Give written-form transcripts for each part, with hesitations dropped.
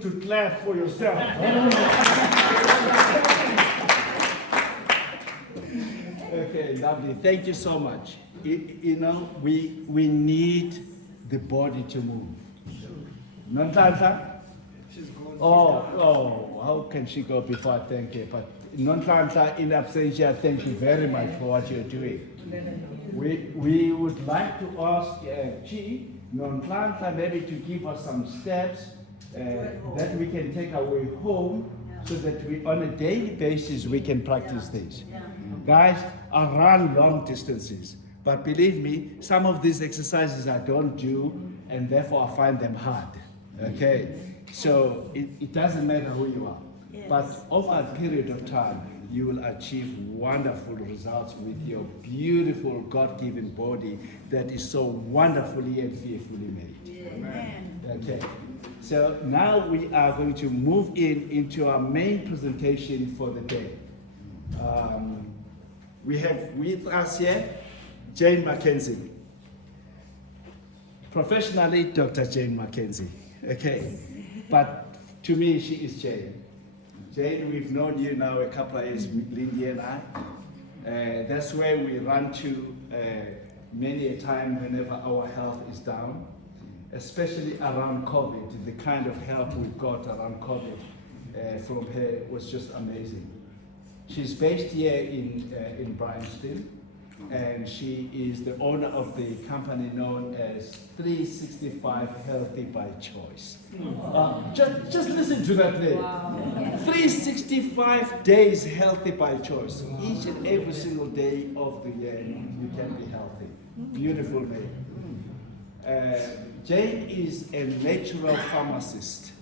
to clap for yourself. Okay, lovely. Thank you so much. You know, we need the body to move. Nonhlanhla? Oh, how can she go before I thank her? But Nonhlanhla, in absentia, thank you very much for what you're doing. We would like to ask Nonhlanhla maybe to give us some steps that we can take away home so that we, on a daily basis, we can practice this. Guys, I run long distances, but believe me, some of these exercises I don't do, and therefore I find them hard. Okay, so it doesn't matter who you are, but over a period of time, you will achieve wonderful results with your beautiful God-given body that is so wonderfully and fearfully made. Amen. Okay, so now we are going to move into our main presentation for the day. We have with us here Jane Mackenzie. Professionally, Dr. Jane Mackenzie. Okay, but to me, she is Jane. Jane, we've known you now a couple of years, Lindy and I. That's where we run to many a time whenever our health is down, especially around COVID. The kind of help we got around COVID from her was just amazing. She's based here in Bryanston, and she is the owner of the company known as 365 Healthy by Choice. Just listen to that name. Wow. 365 days healthy by choice. Each and every single day of the year, you can be healthy. Beautiful name. Jane is a natural pharmacist.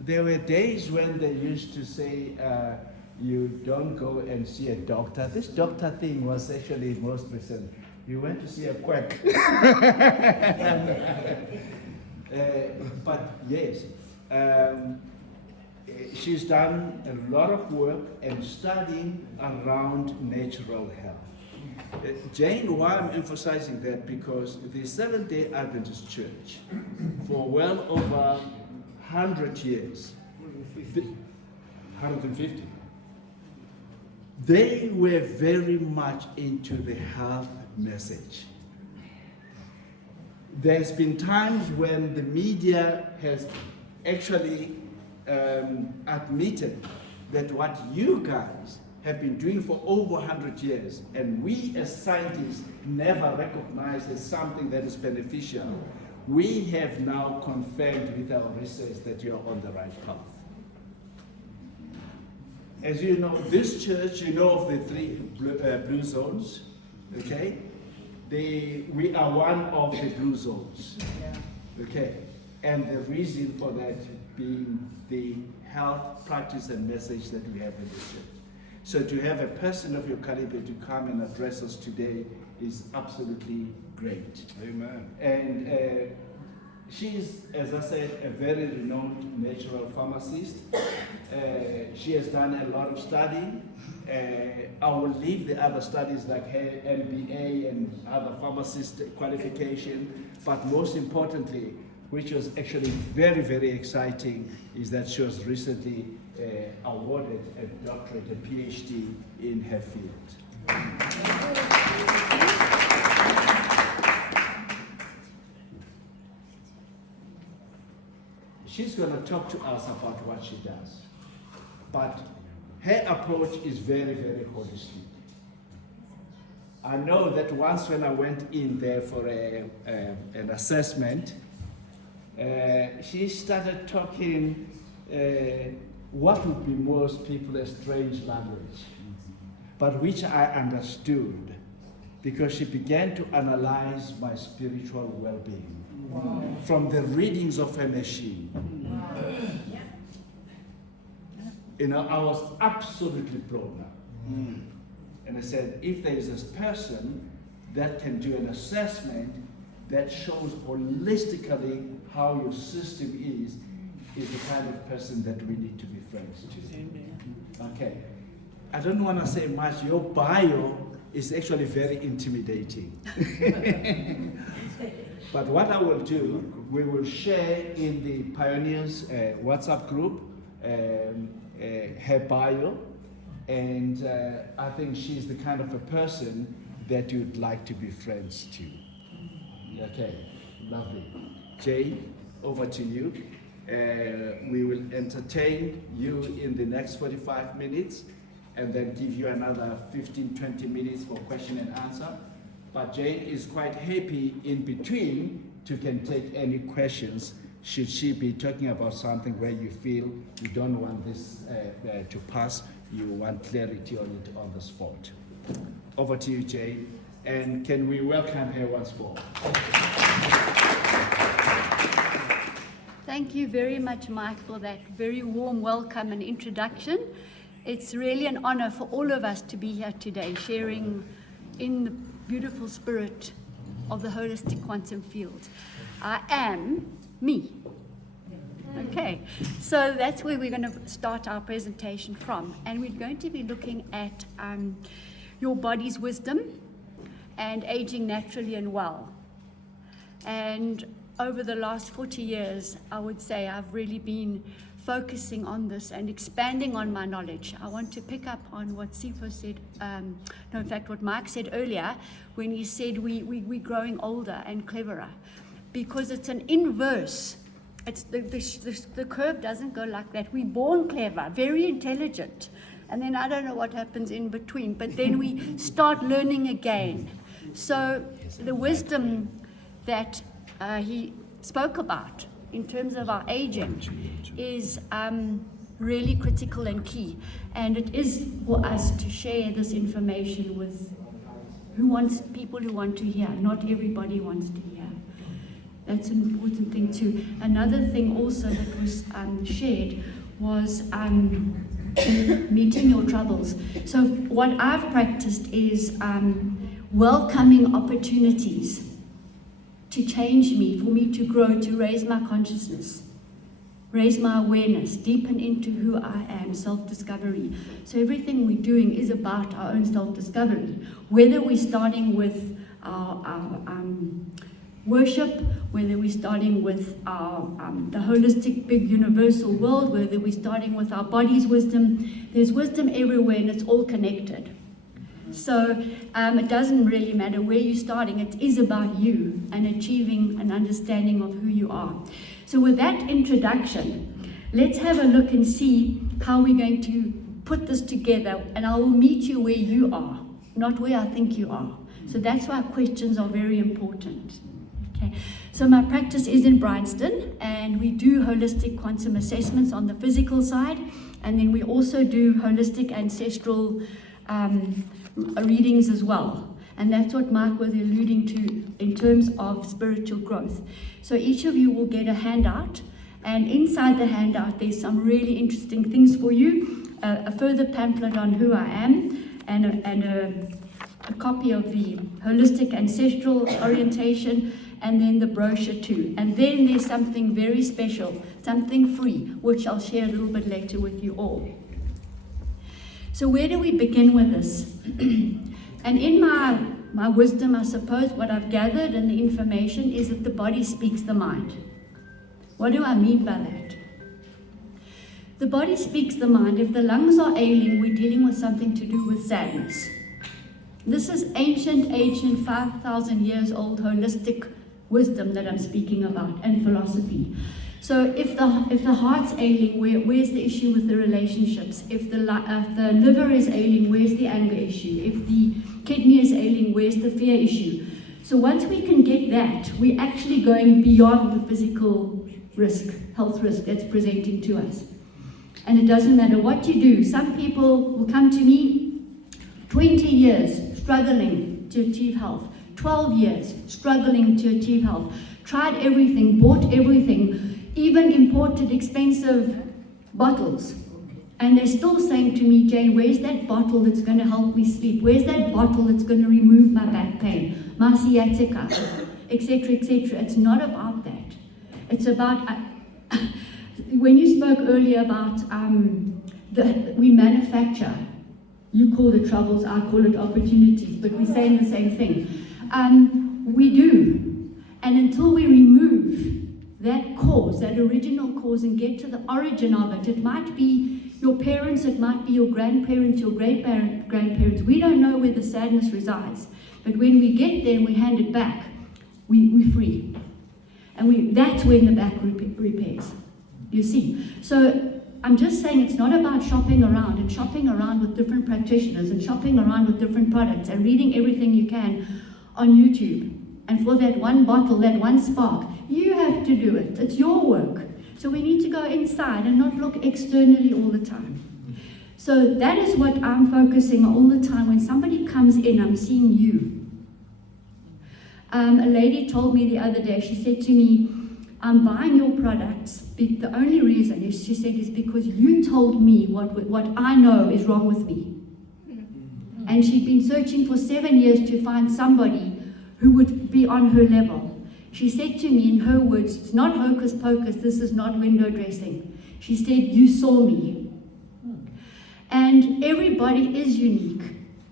There were days when they used to say, you don't go and see a doctor. This doctor thing was actually most recent. You went to see a quack. But yes, she's done a lot of work and studying around natural health. Jane, why I'm emphasizing that, because the Seventh-day Adventist Church, for well over 100 years, 150, they were very much into the health message. There's been times when the media has actually admitted that what you guys have been doing for over 100 years, and we as scientists never recognized as something that is beneficial, we have now confirmed with our research that you're on the right path. As you know, this church, you know of the three blue zones, okay? We are one of the blue zones, okay? And the reason for that being the health practice and message that we have in this church. So to have a person of your caliber to come and address us today is absolutely great. Amen. And she's, as I said, a very renowned natural pharmacist. She has done a lot of studying. I will leave the other studies like her MBA and other pharmacist qualification, but most importantly, which was actually very, very exciting, is that she was recently awarded a doctorate, a PhD in her field. She's going to talk to us about what she does. But her approach is very, very holistic. I know that once when I went in there for an assessment, she started talking what would be most people a strange language, but which I understood because she began to analyze my spiritual well-being. Wow. From the readings of her machine. Wow. You know, I was absolutely blown up. And I said, if there is this person that can do an assessment that shows holistically how your system is the kind of person that we need to be friends to. Okay. I don't want to say much. Your bio is actually very intimidating. But what I will do, we will share in the Pioneers WhatsApp group her bio, and I think she's the kind of a person that you'd like to be friends to. Okay, lovely. Jay, over to you. We will entertain you in the next 45 minutes and then give you another 15-20 minutes for question and answer. But Jane is quite happy in between to can take any questions should she be talking about something where you feel you don't want this to pass, you want clarity on it on the spot. Over to you, Jane, and can we welcome her once more? Thank you very much, Mike, for that very warm welcome and introduction. It's really an honor for all of us to be here today, sharing in the beautiful spirit of the holistic quantum field. I am me. Okay, so that's where we're going to start our presentation from. And we're going to be looking at your body's wisdom and aging naturally and well. And over the last 40 years, I would say I've really been focusing on this and expanding on my knowledge. I want to pick up on what Sipho said, no, in fact, what Mike said earlier, when he said we're growing older and cleverer, because it's an inverse. It's the curve doesn't go like that. We're born clever, very intelligent, and then I don't know what happens in between, but then we start learning again. So the wisdom that he spoke about in terms of our aging is really critical and key. And it is for us to share this information with people who want to hear. Not everybody wants to hear. That's an important thing too. Another thing also that was shared was meeting your troubles. So what I've practiced is welcoming opportunities to change me, for me to grow, to raise my consciousness, raise my awareness, deepen into who I am, self-discovery. So everything we're doing is about our own self-discovery. Whether we're starting with our worship, whether we're starting with the holistic big universal world, whether we're starting with our body's wisdom, there's wisdom everywhere and it's all connected. So it doesn't really matter where you're starting, it is about you and achieving an understanding of who you are. So with that introduction, let's have a look and see how we're going to put this together, and I will meet you where you are, not where I think you are. So that's why questions are very important. Okay. So my practice is in Bryanston, and we do holistic quantum assessments on the physical side, and then we also do holistic ancestral readings as well. And that's what Mike was alluding to in terms of spiritual growth. So each of you will get a handout, and inside the handout there's some really interesting things for you. A further pamphlet on who I am, and a copy of the Holistic Ancestral Orientation, and then the brochure too. And then there's something very special, something free, which I'll share a little bit later with you all. So where do we begin with this? And in my wisdom, I suppose, what I've gathered and the information is that the body speaks the mind. What do I mean by that? The body speaks the mind. If the lungs are ailing, we're dealing with something to do with sadness. This is ancient, 5,000 years old holistic wisdom that I'm speaking about, and philosophy. So if the heart's ailing, where's the issue with the relationships? If the liver is ailing, where's the anger issue? If the kidney is ailing, where's the fear issue? So once we can get that, we're actually going beyond the physical risk, health risk that's presenting to us. And it doesn't matter what you do. Some people will come to me, 20 years struggling to achieve health, 12 years struggling to achieve health, tried everything, bought everything, even imported expensive bottles. And they're still saying to me, Jane, where's that bottle that's going to help me sleep? Where's that bottle that's going to remove my back pain, my sciatica, etc., etc.? It's not about that. It's about, when you spoke earlier about we manufacture, you call it troubles, I call it opportunities, but we're saying the same thing. We do. And until we remove that cause, that original cause, and get to the origin of it, it might be your parents, it might be your grandparents, your great-grandparents. We don't know where the sadness resides. But when we get there and we hand it back, we're free. And that's when the back repairs. You see? So I'm just saying it's not about shopping around and shopping around with different practitioners and shopping around with different products and reading everything you can on YouTube. And for that one bottle, that one spark, you have to do it. It's your work. So we need to go inside and not look externally all the time. So that is what I'm focusing on all the time. When somebody comes in, I'm seeing you. A lady told me the other day, she said to me, I'm buying your products. The only reason is, she said, is because you told me what I know is wrong with me. And she'd been searching for 7 years to find somebody who would be on her level. She said to me, in her words, it's not hocus pocus, this is not window dressing. She said, you saw me. And everybody is unique,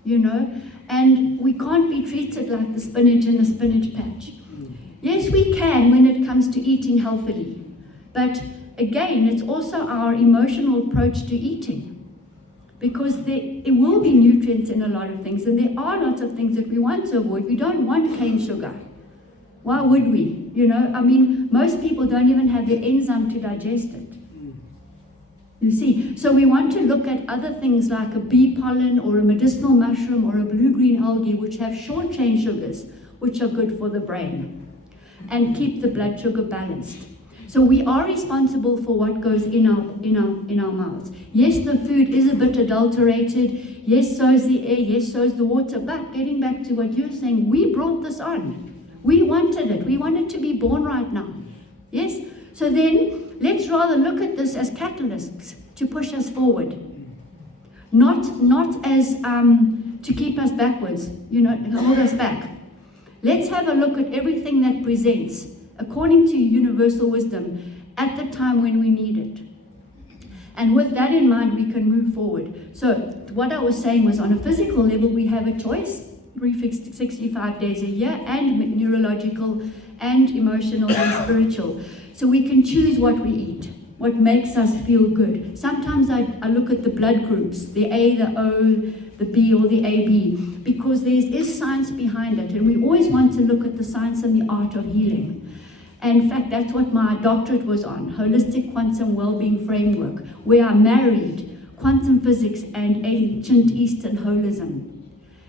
you know, and we can't be treated like the spinach in the spinach patch. Yes, we can when it comes to eating healthily, but again, it's also our emotional approach to eating. Because there will be nutrients in a lot of things, and there are lots of things that we want to avoid. We don't want cane sugar. Why would we? You know, I mean, most people don't even have the enzyme to digest it. You see, so we want to look at other things like a bee pollen or a medicinal mushroom or a blue-green algae, which have short-chain sugars, which are good for the brain, and keep the blood sugar balanced. So we are responsible for what goes in our mouths. Yes, the food is a bit adulterated. Yes, so is the air. Yes, so is the water. But getting back to what you're saying, we brought this on. We wanted it. We wanted to be born right now. Yes? So then let's rather look at this as catalysts to push us forward. Not as to keep us backwards, you know, hold us back. Let's have a look at everything that presents according to universal wisdom at the time when we need it. And with that in mind, we can move forward. So what I was saying was, on a physical level, we have a choice, 365 days a year, and neurological and emotional and spiritual. So we can choose what we eat, what makes us feel good. Sometimes I look at the blood groups, the A, the O, the B, or the AB, because there is science behind it, and we always want to look at the science and the art of healing. And in fact, that's what my doctorate was on, Holistic Quantum Wellbeing Framework, where I married quantum physics and ancient Eastern holism,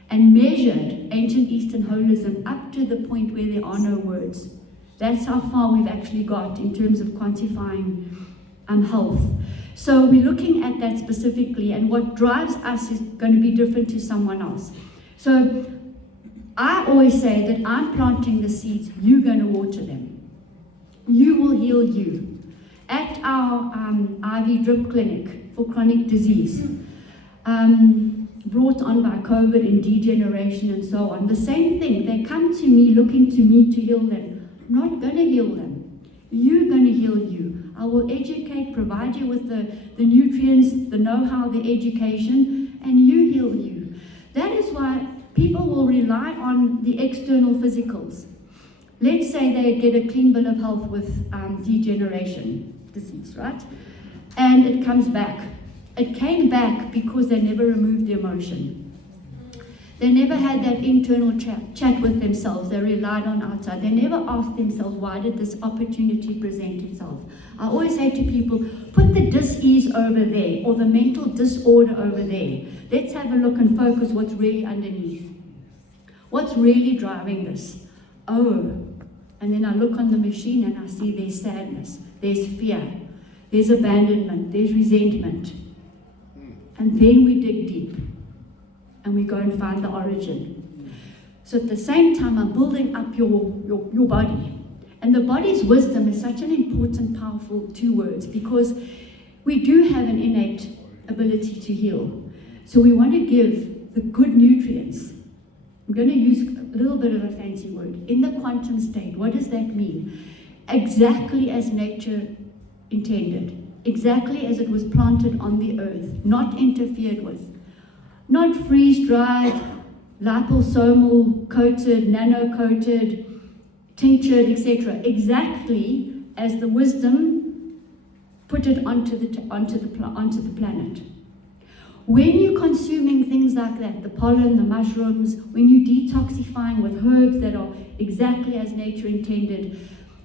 and measured ancient Eastern holism up to the point where there are no words. That's how far we've actually got in terms of quantifying health. So we're looking at that specifically, and what drives us is going to be different to someone else. So I always say that I'm planting the seeds, you're going to water them. You will heal you. At our IV drip clinic for chronic disease, brought on by COVID and degeneration and so on, the same thing. They come to me looking to me to heal them. I'm not going to heal them. You're going to heal you. I will educate, provide you with the nutrients, the know-how, the education, and you heal you. That is why people will rely on the external physicals. Let's say they get a clean bill of health with degeneration disease, right? And it comes back. It came back because they never removed the emotion. They never had that internal chat with themselves. They relied on outside. They never asked themselves, why did this opportunity present itself? I always say to people, put the dis-ease over there, or the mental disorder over there. Let's have a look and focus what's really underneath. What's really driving this? Oh, and then I look on the machine and I see there's sadness, there's fear, there's abandonment, there's resentment. And then we dig deep and we go and find the origin. So at the same time, I'm building up your body. And the body's wisdom is such an important, powerful 2 words, because we do have an innate ability to heal. So we want to give the good nutrients. I'm going to use a little bit of a fancy word. In the quantum state, what does that mean? Exactly as nature intended. Exactly as it was planted on the earth, not interfered with. Not freeze-dried, liposomal coated, nano-coated, tinctured, etc., exactly as the wisdom put it onto the planet. When you're consuming things like that, the pollen, the mushrooms, when you're detoxifying with herbs that are exactly as nature intended,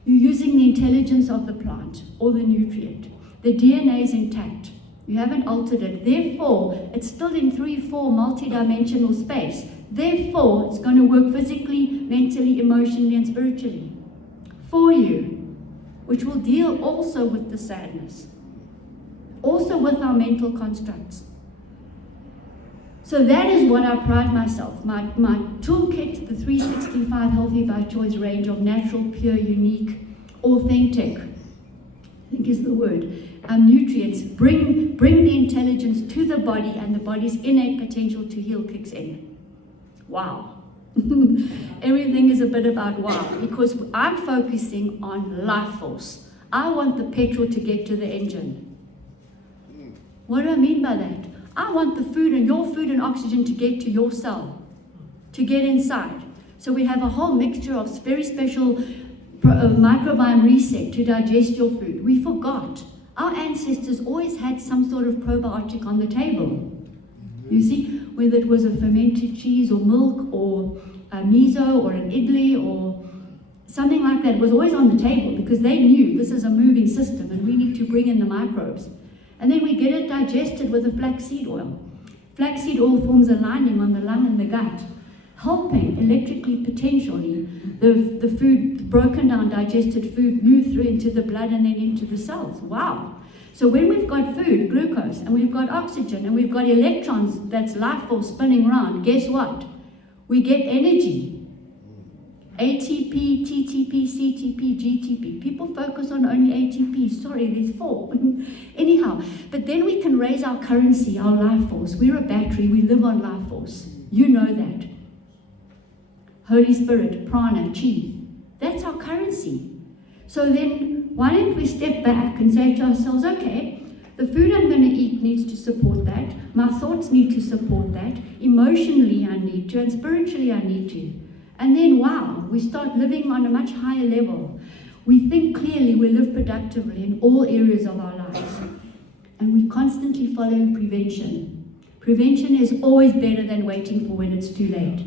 you're using the intelligence of the plant or the nutrient. The DNA is intact. You haven't altered it. Therefore, it's still in 3-4 multi-dimensional space. Therefore, it's going to work physically, mentally, emotionally, and spiritually for you, which will deal also with the sadness, also with our mental constructs. So that is what I pride myself. My toolkit, the 365 Healthy by Choice range of natural, pure, unique, authentic, I think is the word, nutrients, bring the intelligence to the body, and the body's innate potential to heal kicks in. Wow. Everything is a bit about wow, because I'm focusing on life force. I want the petrol to get to the engine. What do I mean by that? I want the food and your food and oxygen to get to your cell, to get inside. So we have a whole mixture of very special microbiome reset to digest your food. We forgot. Our ancestors always had some sort of probiotic on the table. You see, whether it was a fermented cheese or milk or a miso or an idli or something like that, it was always on the table because they knew this is a moving system and we need to bring in the microbes. And then we get it digested with the flaxseed oil. Flaxseed oil forms a lining on the lung and the gut, helping electrically, potentially, the food, the broken down digested food, move through into the blood and then into the cells. Wow. So when we've got food, glucose, and we've got oxygen, and we've got electrons, that's life force spinning around, guess what? We get energy. ATP, TTP, CTP, GTP. People focus on only ATP. Sorry, there's 4. Anyhow, but then we can raise our currency, our life force. We're a battery. We live on life force. You know that. Holy Spirit, prana, chi. That's our currency. So then, why don't we step back and say to ourselves, okay, the food I'm going to eat needs to support that. My thoughts need to support that. Emotionally, I need to. And spiritually, I need to. And then, wow, we start living on a much higher level. We think clearly, we live productively in all areas of our lives. And we're constantly following prevention. Prevention is always better than waiting for when it's too late.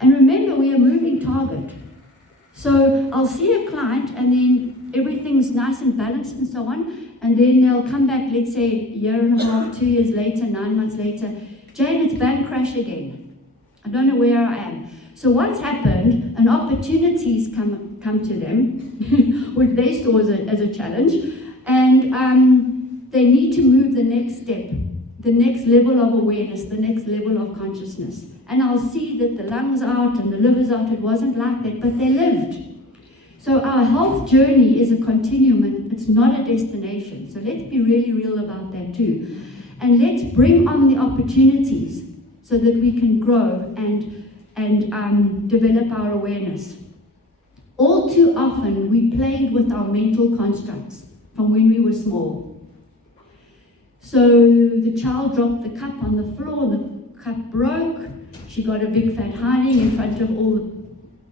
And remember, we are a moving target. So I'll see a client and then everything's nice and balanced and so on. And then they'll come back, let's say, a year and a half, 2 years later, 9 months later. Jane, it's bank crash again. I don't know where I am. So what's happened, and opportunities come to them, which they saw as a challenge, and they need to move the next step, the next level of awareness, the next level of consciousness. And I'll see that the lungs out and the liver's out. It wasn't like that, but they lived. So our health journey is a continuum, and it's not a destination. So let's be really real about that too. And let's bring on the opportunities so that we can grow and develop our awareness. All too often, we played with our mental constructs from when we were small. So the child dropped the cup on the floor, the cup broke, she got a big fat hiding in front of all the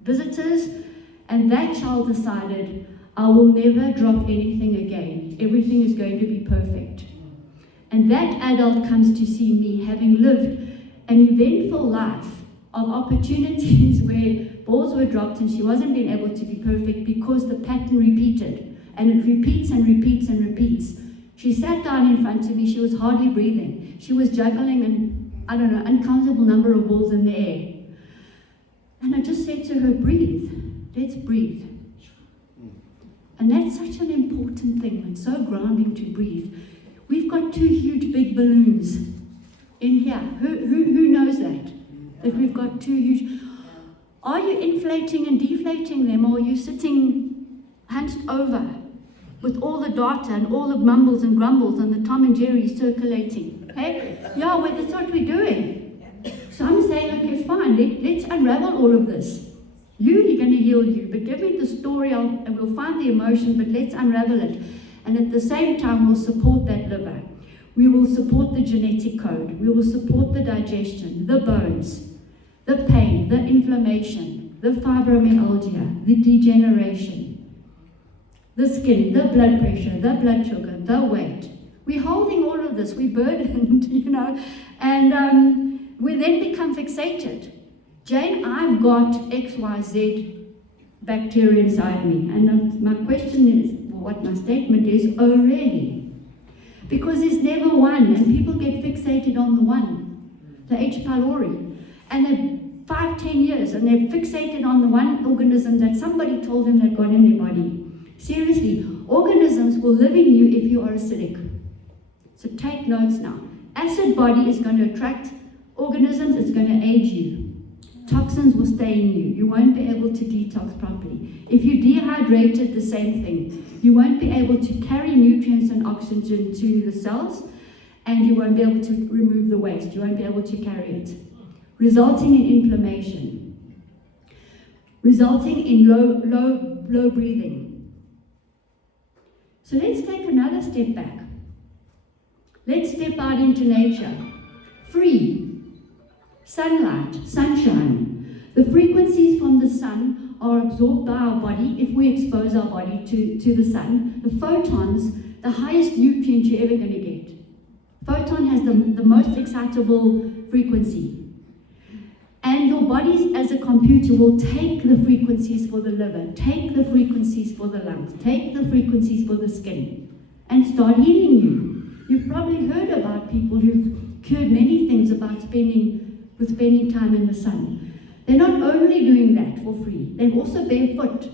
visitors, and that child decided, I will never drop anything again. Everything is going to be perfect. And that adult comes to see me having lived an eventful life of opportunities where balls were dropped and she wasn't being able to be perfect because the pattern repeated. And it repeats and repeats and repeats. She sat down in front of me, she was hardly breathing. She was juggling an uncountable number of balls in the air. And I just said to her, breathe, let's breathe. And that's such an important thing. It's so grounding to breathe. We've got 2 huge big balloons in here. Who knows that? That we've got 2 huge. Are you inflating and deflating them, or are you sitting hunched over with all the data and all the mumbles and grumbles and the Tom and Jerry circulating? Okay? Yeah, well, that's what we're doing. So I'm saying, okay, fine, let's unravel all of this. You're going to heal you, but give me the story and we'll find the emotion, but let's unravel it. And at the same time, we'll support that liver. We will support the genetic code. We will support the digestion, the bones, the pain, the inflammation. the fibromyalgia, the degeneration, the skin, the blood pressure, the blood sugar, the weight. We're holding all of this, we're burdened, and we then become fixated. Jane, I've got XYZ bacteria inside me. And my question is, what my statement is, oh really? Because there's never one, and people get fixated on the one, the H. pylori. And they're 5-10 years, and they're fixated on the one organism that somebody told them that got in their body. Seriously, organisms will live in you if you are acidic. So take notes now. Acid body is going to attract organisms, it's going to age you. Toxins will stay in you. You won't be able to detox properly. If you dehydrated, the same thing. You won't be able to carry nutrients and oxygen to the cells, and you won't be able to remove the waste. You won't be able to carry it, resulting in inflammation, resulting in low breathing. So let's take another step back. Let's step out into nature. Free. Sunlight, sunshine. The frequencies from the sun are absorbed by our body if we expose our body to the sun. The photons, the highest nutrient you're ever going to get. Photon has the most excitable frequency. And your body as a computer will take the frequencies for the liver, take the frequencies for the lungs, take the frequencies for the skin, and start healing you. You've probably heard about people who've cured many things about spending time in the sun. They're not only doing that for free, they're also barefoot.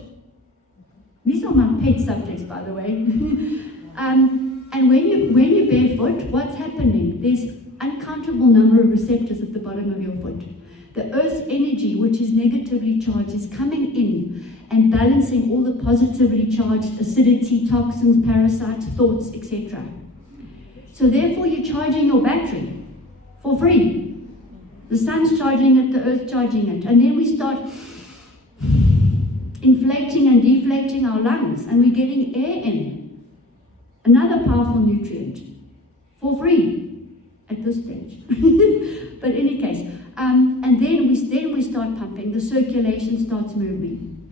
These are my pet subjects, by the way. And when you're barefoot, what's happening? There's uncountable number of receptors at the bottom of your foot. The Earth's energy, which is negatively charged, is coming in and balancing all the positively charged acidity, toxins, parasites, thoughts, etc. So therefore, you're charging your battery for free. The sun's charging it, the earth's charging it. And then we start inflating and deflating our lungs, and we're getting air in. Another powerful nutrient for free at this stage. But in any case, and then we start pumping, the circulation starts moving.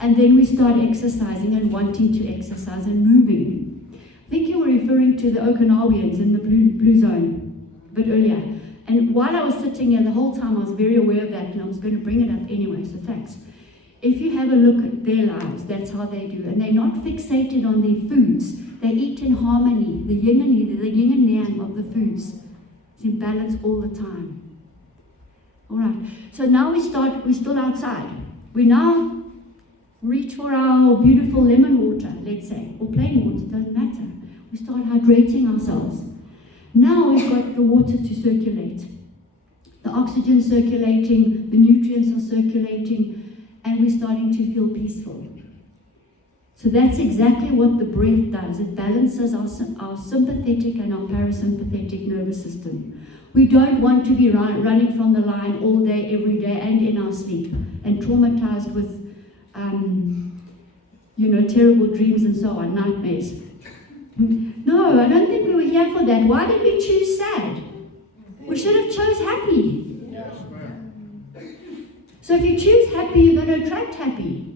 And then we start exercising and wanting to exercise and moving. I think you were referring to the Okinawians in the blue zone a bit earlier. And while I was sitting here, the whole time I was very aware of that, and I was going to bring it up anyway, so thanks. If you have a look at their lives, that's how they do. And they're not fixated on their foods. They eat in harmony, the yin and yang of the foods. It's in balance all the time. All right, so now we're still outside. We now reach for our beautiful lemon water, let's say, or plain water, doesn't matter. We start hydrating ourselves. Now we've got the water to circulate. The oxygen circulating, the nutrients are circulating, and we're starting to feel peaceful. So that's exactly what the breath does. It balances our sympathetic and our parasympathetic nervous system. We don't want to be running from the line all day, every day, and in our sleep, and traumatized with, terrible dreams and so on, nightmares. No, I don't think we were here for that. Why did we choose sad? We should have chose happy. Yes, ma'am. So if you choose happy, you're going to attract happy.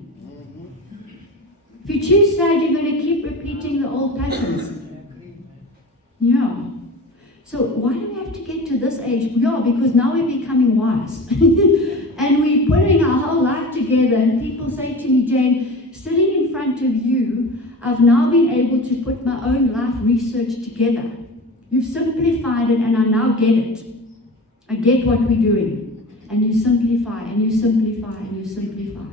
If you choose sad, you're going to keep repeating the old patterns. Yeah. So why do we have to get to this age? Yeah, because now we're becoming wise. And we're putting our whole life together, and people say to me, Jane, sitting in front of you, I've now been able to put my own life research together. You've simplified it, and I now get it. I get what we're doing. And you simplify, and you simplify, and you simplify.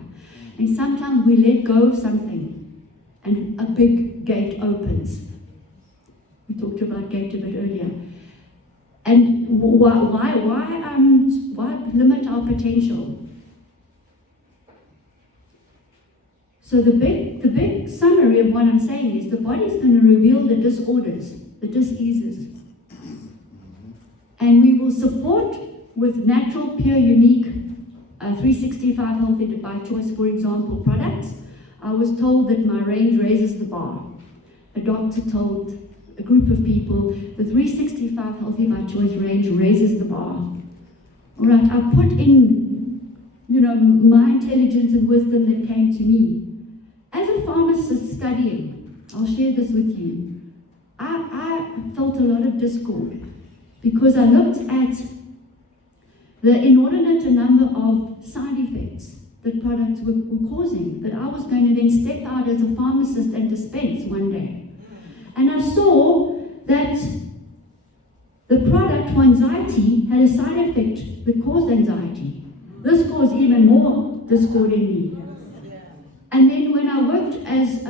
And sometimes we let go of something, and a big gate opens. We talked about gate a bit earlier. And why limit our potential? So the big summary of what I'm saying is the body is going to reveal the disorders, the diseases. And we will support with natural, pure, unique 365 Healthy by Choice, for example, products. I was told that my range raises the bar. A doctor told a group of people, the 365 Healthy by Choice range raises the bar. All right, I've put in, my intelligence and wisdom that came to me. As a pharmacist studying, I'll share this with you, I felt a lot of discord because I looked at the inordinate number of side effects that products were causing, that I was going to then step out as a pharmacist and dispense one day. And I saw that the product for anxiety had a side effect that caused anxiety. This caused even more discord in me. And then when I worked as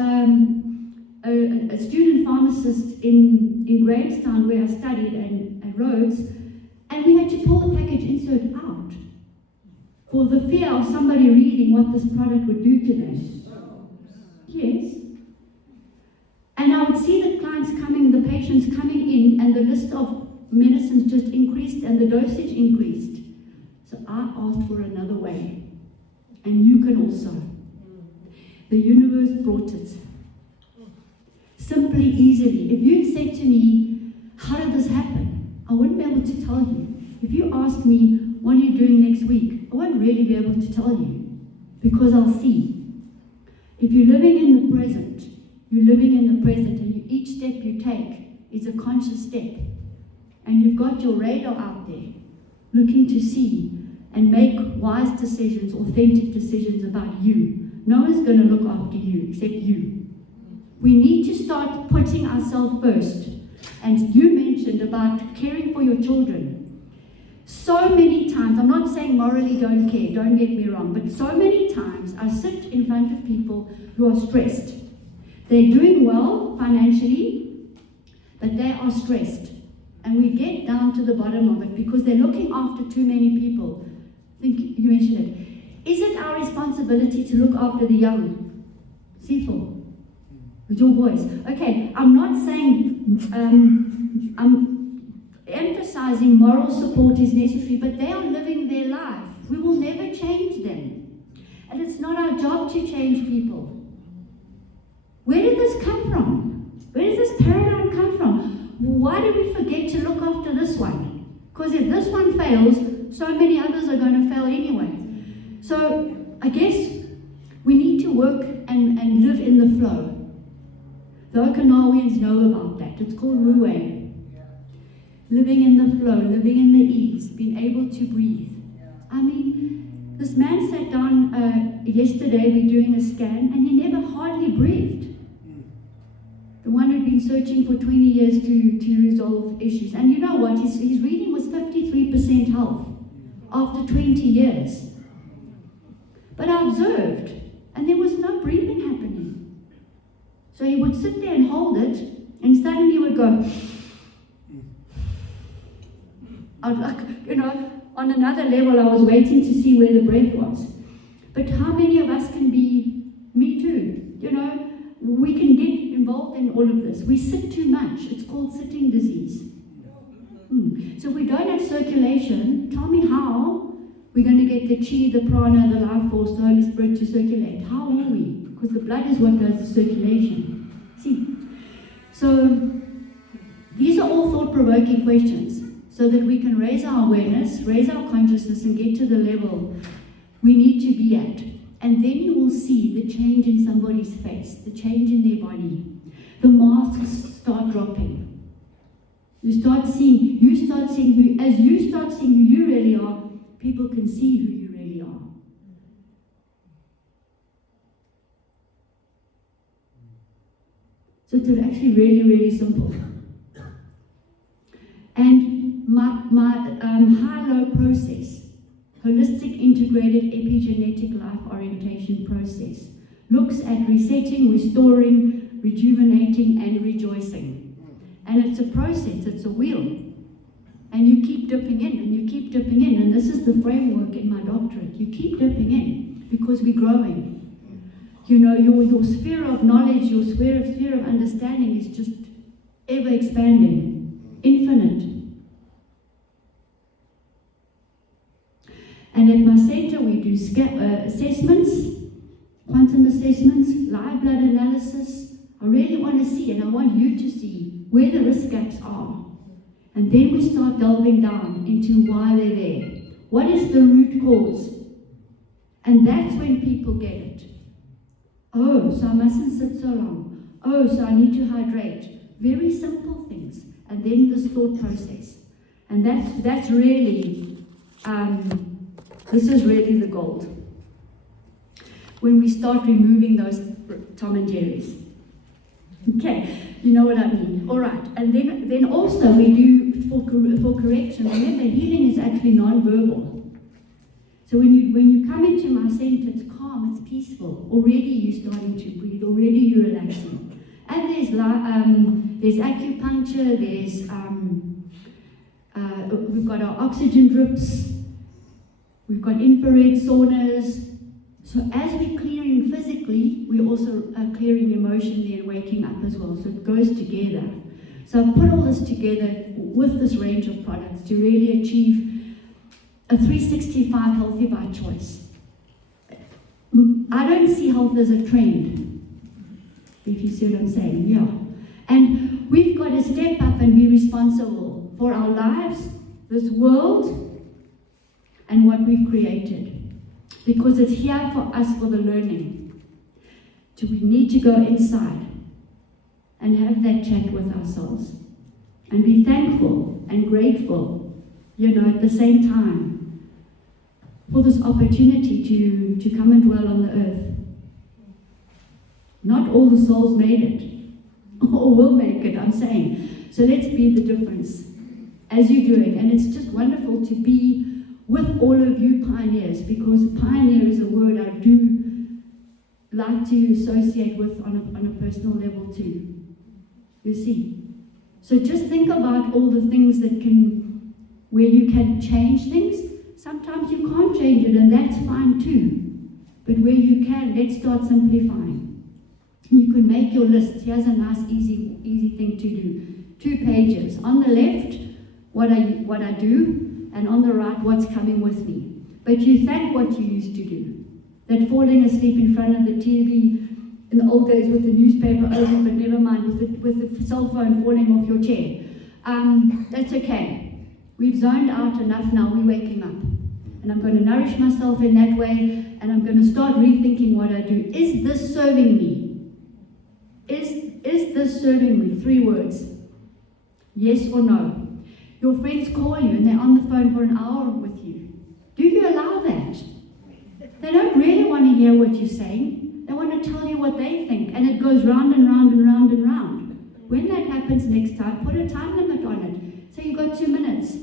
a student pharmacist in Grahamstown, where I studied, and Rhodes, and we had to pull the package insert out for the fear of somebody reading what this product would do to them. Yes. And I would see the clients coming, the patients coming in, and the list of medicines just increased and the dosage increased. So I asked for another way. And you can also. The universe brought it. Simply, easily. If you'd said to me, how did this happen? I wouldn't be able to tell you. If you ask me, what are you doing next week? I won't really be able to tell you, because I'll see. If you're living in the present, you're living in the present, and each step you take is a conscious step. And you've got your radar out there, looking to see and make wise decisions, authentic decisions about you. No one's going to look after you except you. We need to start putting ourselves first. And you mentioned about caring for your children. So many times, I'm not saying morally don't care, don't get me wrong, but so many times I sit in front of people who are stressed. They're doing well financially, but they are stressed. And we get down to the bottom of it because they're looking after too many people. I think you mentioned it. Is it our responsibility to look after the young? Sifo, with your voice. Okay, I'm not saying, I'm emphasizing moral support is necessary, but they are living their life. We will never change them. And it's not our job to change people. Where did this come from? Where does this paradigm come from? Why did we forget to look after this one? Because if this one fails, so many others are going to fail anyway. So I guess we need to work and live in the flow. The Okinawians know about that. It's called Wu-Wei. Living in the flow, living in the ease, being able to breathe. I mean, this man sat down yesterday, we're doing a scan, and he never hardly breathed. The one who'd been searching for 20 years to resolve issues. And you know what? His reading was 53% health after 20 years. But I observed, and there was no breathing happening. So he would sit there and hold it, and suddenly he would go. On another level, I was waiting to see where the breath was. But how many of us can be me too? We can get involved in all of this. We sit too much. It's called sitting disease. So if we don't have circulation, tell me how we're going to get the chi, the prana, the life force, the Holy Spirit to circulate. How will we? Because the blood is what does the circulation. See? So these are all thought-provoking questions, so that we can raise our awareness, raise our consciousness, and get to the level we need to be at. And then you will see the change in somebody's face, the change in their body. The masks start dropping. You start seeing who, as you start seeing who you really are, people can see who you really are. So it's actually really, really simple. And my HIELO process, Holistic Integrated Epigenetic Life Orientation process, looks at resetting, restoring, rejuvenating, and rejoicing. And it's a process, it's a wheel. And you keep dipping in, and you keep dipping in. And this is the framework in my doctorate. You keep dipping in, because we're growing. Your sphere of knowledge, your sphere of understanding is just ever expanding, infinite. And at my center, we do assessments, quantum assessments, live blood analysis. I really want to see, and I want you to see, where the risk gaps are. And then we start delving down into why they're there. What is the root cause? And that's when people get it. Oh, so I mustn't sit so long. Oh, so I need to hydrate. Very simple things. And then this thought process. And that's really, this is really the gold. When we start removing those Tom and Jerry's. Okay, you know what I mean. All right, and then also we do for correction. Remember, healing is actually non-verbal. So when you come into my center, it's calm, it's peaceful. Already you're starting to breathe. Already you're relaxing. And there's acupuncture. There's we've got our oxygen drips. We've got infrared saunas. So as we're clearing physically, we're also clearing emotionally and waking up as well. So it goes together. So I've put all this together with this range of products to really achieve a 365 healthy by choice. I don't see health as a trend, if you see what I'm saying, yeah. And we've got to step up and be responsible for our lives, this world, and what we've created. Because it's here for us for the learning. So we need to go inside and have that chat with ourselves and be thankful and grateful, at the same time, for this opportunity to come and dwell on the earth. Not all the souls made it, or will make it, I'm saying. So let's be the difference as you're doing. And it's just wonderful to be with all of you pioneers, because pioneer is a word I do like to associate with on a personal level too. You see? So just think about all the things where you can change things. Sometimes you can't change it, and that's fine too. But where you can, let's start simplifying. You can make your list. Here's a nice, easy thing to do. 2 pages. On the left, what I do, and on the right, what's coming with me. But you thank what you used to do. That falling asleep in front of the TV in the old days with the newspaper over, but never mind, with the cell phone falling off your chair. That's okay. We've zoned out enough now, we're waking up. And I'm going to nourish myself in that way, and I'm going to start rethinking what I do. Is this serving me? Is this serving me? 3 words. Yes or no. Your friends call you and they're on the phone for an hour with you. Do you allow that? They don't really want to hear what you're saying. They want to tell you what they think. And it goes round and round and round and round. When that happens next time, put a time limit on it. So you've got 2 minutes.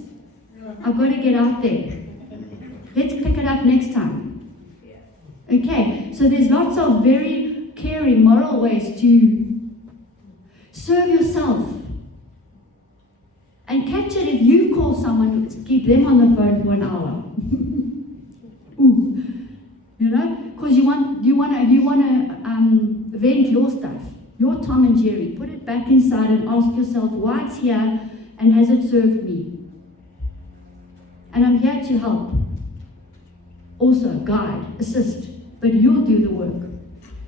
I've got to get out there. Let's pick it up next time. Okay, so there's lots of very caring, moral ways to serve yourself. And catch it if you call someone, keep them on the phone for an hour. Ooh. Because you want to vent your stuff, your Tom and Jerry. Put it back inside and ask yourself why it's here and has it served me? And I'm here to help. Also, guide, assist, but you'll do the work.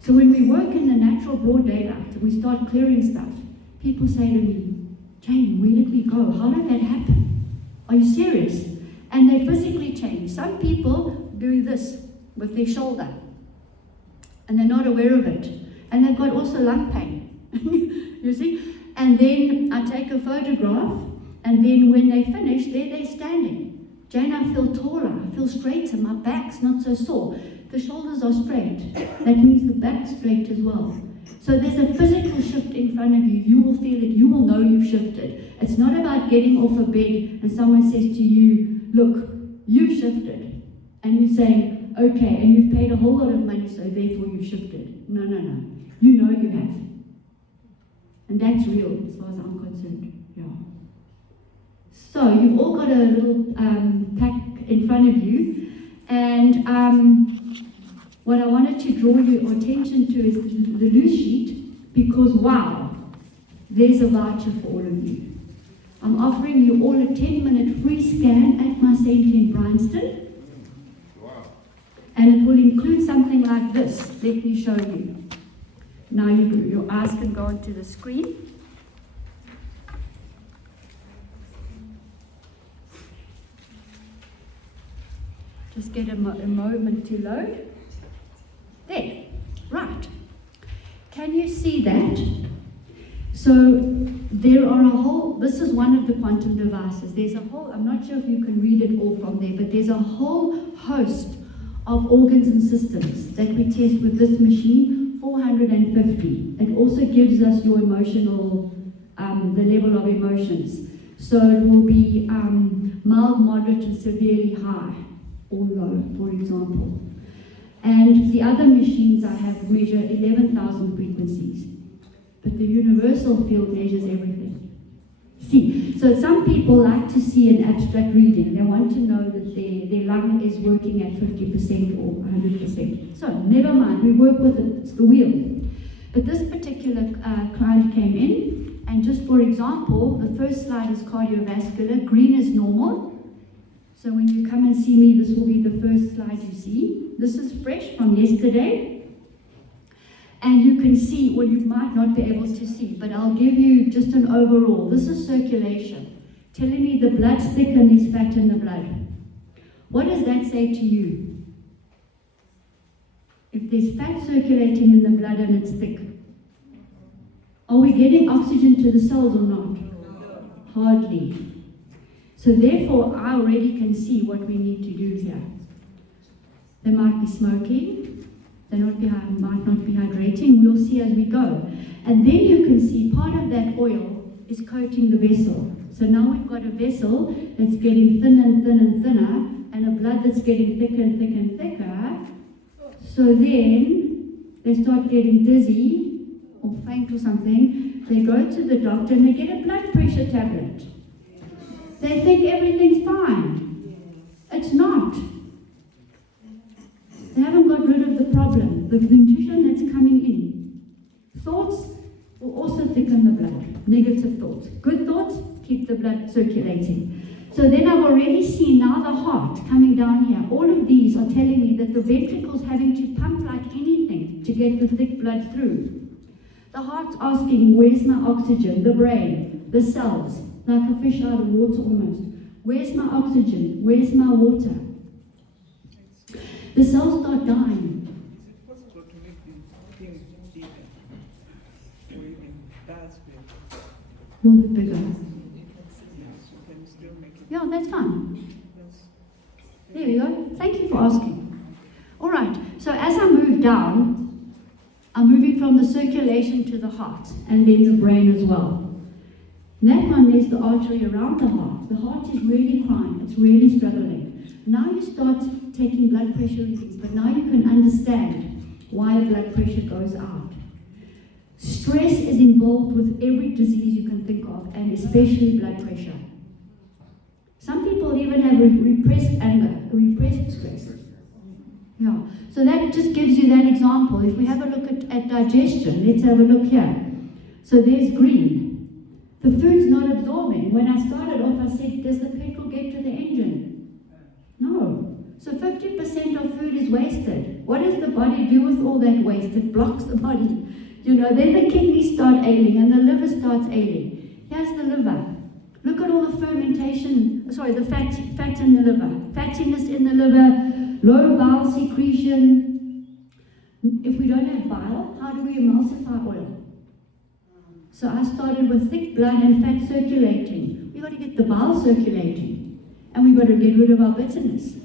So when we work in the natural broad daylight and we start clearing stuff, people say to me, Jane, where did we go? How did that happen? Are you serious? And they physically change. Some people do this with their shoulder, and they're not aware of it. And they've got also lung pain. You see? And then I take a photograph, and then when they finish, there they're standing. Jane, I feel taller, I feel straighter, my back's not so sore. The shoulders are straight. That means the back's straight as well. So there's a physical shift in front of you. You will feel it. You will know you've shifted. It's not about getting off a bed and someone says to you, look, you've shifted. And you're saying, okay, and you've paid a whole lot of money, so therefore you've shifted. No. You know you have. And that's real as far as I'm concerned. Yeah. So you've all got a little pack in front of you. And what I wanted to draw your attention to is the loose sheet, because wow, there's a voucher for all of you. I'm offering you all a 10-minute free scan at my center in Bryanston. Wow. And it will include something like this. Let me show you. Now your eyes can go onto the screen. Just get a moment to load. There, right. Can you see that? So there are a whole, this is one of the quantum devices. There's a whole, I'm not sure if you can read it all from there, but there's a whole host of organs and systems that we test with this machine, 450. It also gives us your emotional, the level of emotions. So it will be mild, moderate, and severely high, or low, for example. And the other machines I have measure 11,000 frequencies. But the universal field measures everything. See, so some people like to see an abstract reading. They want to know that their lung is working at 50% or 100%. So never mind, we work with it, it's the wheel. But this particular client came in, and just for example, the first slide is cardiovascular, green is normal. So when you come and see me, this will be the first slide you see. This is fresh from yesterday. And you can see, well, you might not be able to see, but I'll give you just an overall. This is circulation, telling me the blood's thick and there's fat in the blood. What does that say to you? If there's fat circulating in the blood and it's thick, are we getting oxygen to the cells or not? Hardly. So therefore, I already can see what we need to do here. They might be smoking. They might not be hydrating. We'll see as we go. And then you can see part of that oil is coating the vessel. So now we've got a vessel that's getting thinner and thinner and thinner, and a blood that's getting thicker and thicker and thicker. So then they start getting dizzy or faint or something. They go to the doctor and they get a blood pressure tablet. They think everything's fine. It's not. They haven't got rid of the problem, the nutrition that's coming in. Thoughts will also thicken the blood, negative thoughts. Good thoughts keep the blood circulating. So then I've already seen now the heart coming down here. All of these are telling me that the ventricle's having to pump like anything to get the thick blood through. The heart's asking, where's my oxygen? The brain, the cells, like a fish out of water almost. Where's my oxygen? Where's my water? The cells start dying. Is it possible to make the thing bigger? Or even that big? A little bit bigger. Yes, you can still make it. Yeah, that's fine. That's, There we go. Thank you for asking. All right, so as I move down, I'm moving from the circulation to the heart, and then the brain as well. And that one, there's the artery around the heart. The heart is really crying. It's really struggling. Now you start taking blood pressure readings, but now you can understand why blood pressure goes out. Stress is involved with every disease you can think of, and especially blood pressure. Some people even have repressed anger, repressed stress. Yeah. So that just gives you that example. If we have a look at digestion, let's have a look here. So there's green. The food's not absorbing. When I started off, I said, does the petrol get to the engine? No. So 50% of food is wasted. What does the body do with all that waste? It blocks the body. You know, then the kidneys start ailing and the liver starts ailing. Here's the liver. Look at all the fermentation, the fat in the liver. Fattiness in the liver, low bowel secretion. If we don't have bile, how do we emulsify oil? So I started with thick blood and fat circulating. We've got to get the bile circulating. And we've got to get rid of our bitterness.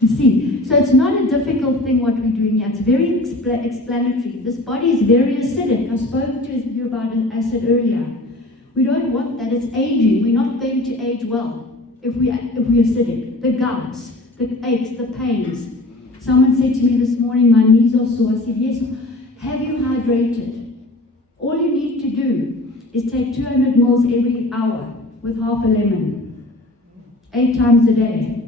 You see, so it's not a difficult thing what we're doing here. It's very explanatory. This body is very acidic. I spoke to you about acid earlier. We don't want that. It's aging. We're not going to age well if we're acidic. The gouts, the aches, the pains. Someone said to me this morning, my knees are sore. I said, yes. Have you hydrated? All you need to do is take 200 ml every hour with half a lemon, 8 times a day.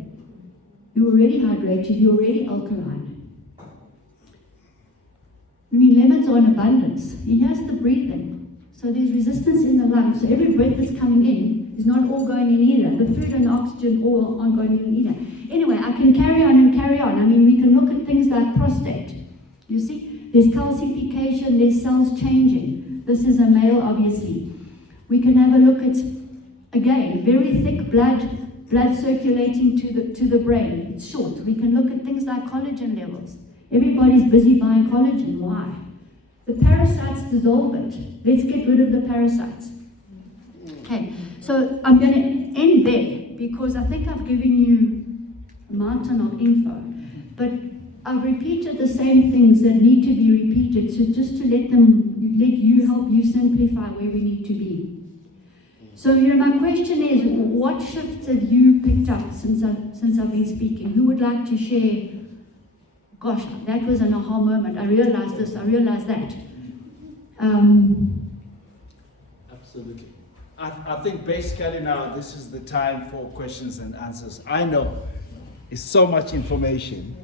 You're already hydrated, you're already alkaline. I mean, lemons are in abundance. And here's the breathing. So there's resistance in the lungs. So every breath that's coming in is not all going in either. The food and the oxygen all aren't going in either. Anyway, I can carry on and carry on. I mean, we can look at things like prostate. You see, there's calcification, there's cells changing. This is a male, obviously. We can have a look at, again, very thick blood, blood circulating to the brain. It's short. We can look at things like collagen levels. Everybody's busy buying collagen. Why? The parasites dissolve it. Let's get rid of the parasites. Okay, so I'm going to end there because I think I've given you a mountain of info, but I've repeated the same things that need to be repeated, so just to let you help you simplify where we need to be. So, my question is, what shifts have you picked up since I've been speaking? Who would like to share? Gosh, that was an aha moment. I realized this, I realized that. Absolutely. I think basically now this is the time for questions and answers. I know it's so much information.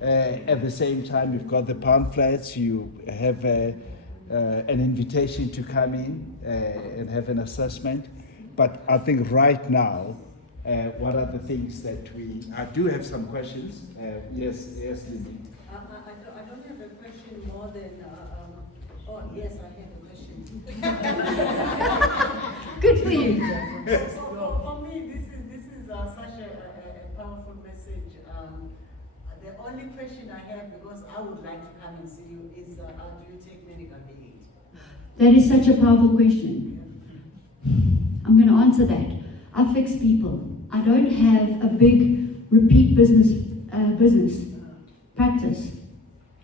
At the same time, you've got the pamphlets, you have an invitation to come in and have an assessment. But I think right now, what are the things that I do have some questions. Yes, Lizzie. I don't have a question more than, yes, I have a question. Good for you. For me, this is such a powerful message. The only question I have, because I would like to come and see you, is do you take medical aid? That is such a powerful question. I'm going to answer that. I fix people. I don't have a big repeat business practice.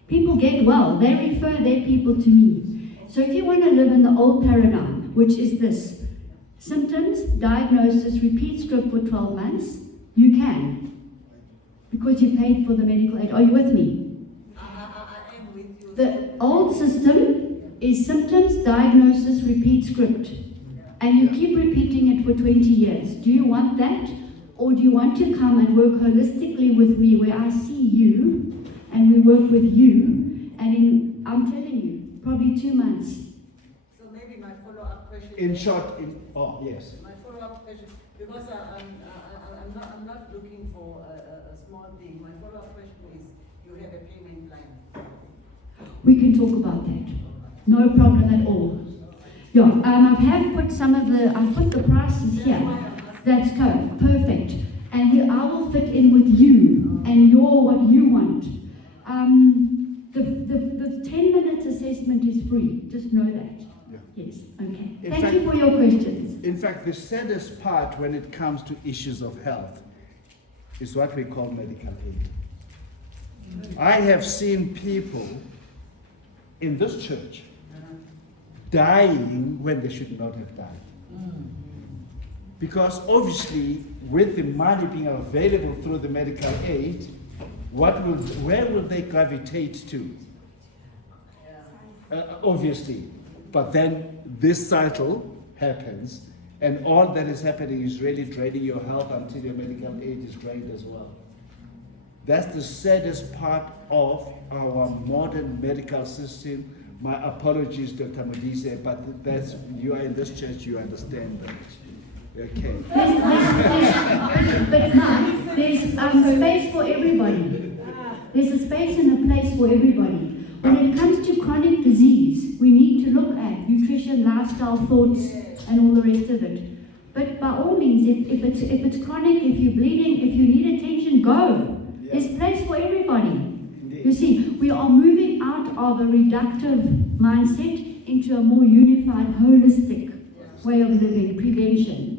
People get well. They refer their people to me. So if you want to live in the old paradigm, which is this, symptoms, diagnosis, repeat script for 12 months, you can. Because you paid for the medical aid. Are you with me? I am with you. The old system is symptoms, diagnosis, repeat script. And you keep repeating it for 20 years. Do you want that? Or do you want to come and work holistically with me where I see you and we work with you? And I'm telling you, probably 2 months. So maybe my follow-up question. In short, yes. My follow-up question, because I'm not looking for a small thing. My follow-up question is, you have a payment plan. We can talk about that. No problem at all. Yeah, I have put I've put the prices here. That's good, perfect. And I will fit in with you and what you want. The 10 minutes assessment is free, just know that. Yeah. Yes, okay. In Thank fact- you for your questions. In fact, the saddest part when it comes to issues of health is what we call medical aid. I have seen people in this church dying when they should not have died. Because obviously, with the money being available through the medical aid, where will they gravitate to? Obviously. But then this cycle happens, and all that is happening is really draining your health until your medical aid is drained as well. That's the saddest part of our modern medical system. My apologies, Dr. Modise, but you are in this church, you understand that. Okay. But Mike, there's a space for everybody. There's a space and a place for everybody. When it comes to chronic disease, we need to look at nutrition, lifestyle, thoughts, and all the rest of it. But by all means, if it's chronic, if you're bleeding, if you need attention, go. There's place for everybody. You see, we are moving out of a reductive mindset into a more unified, holistic way of living, prevention.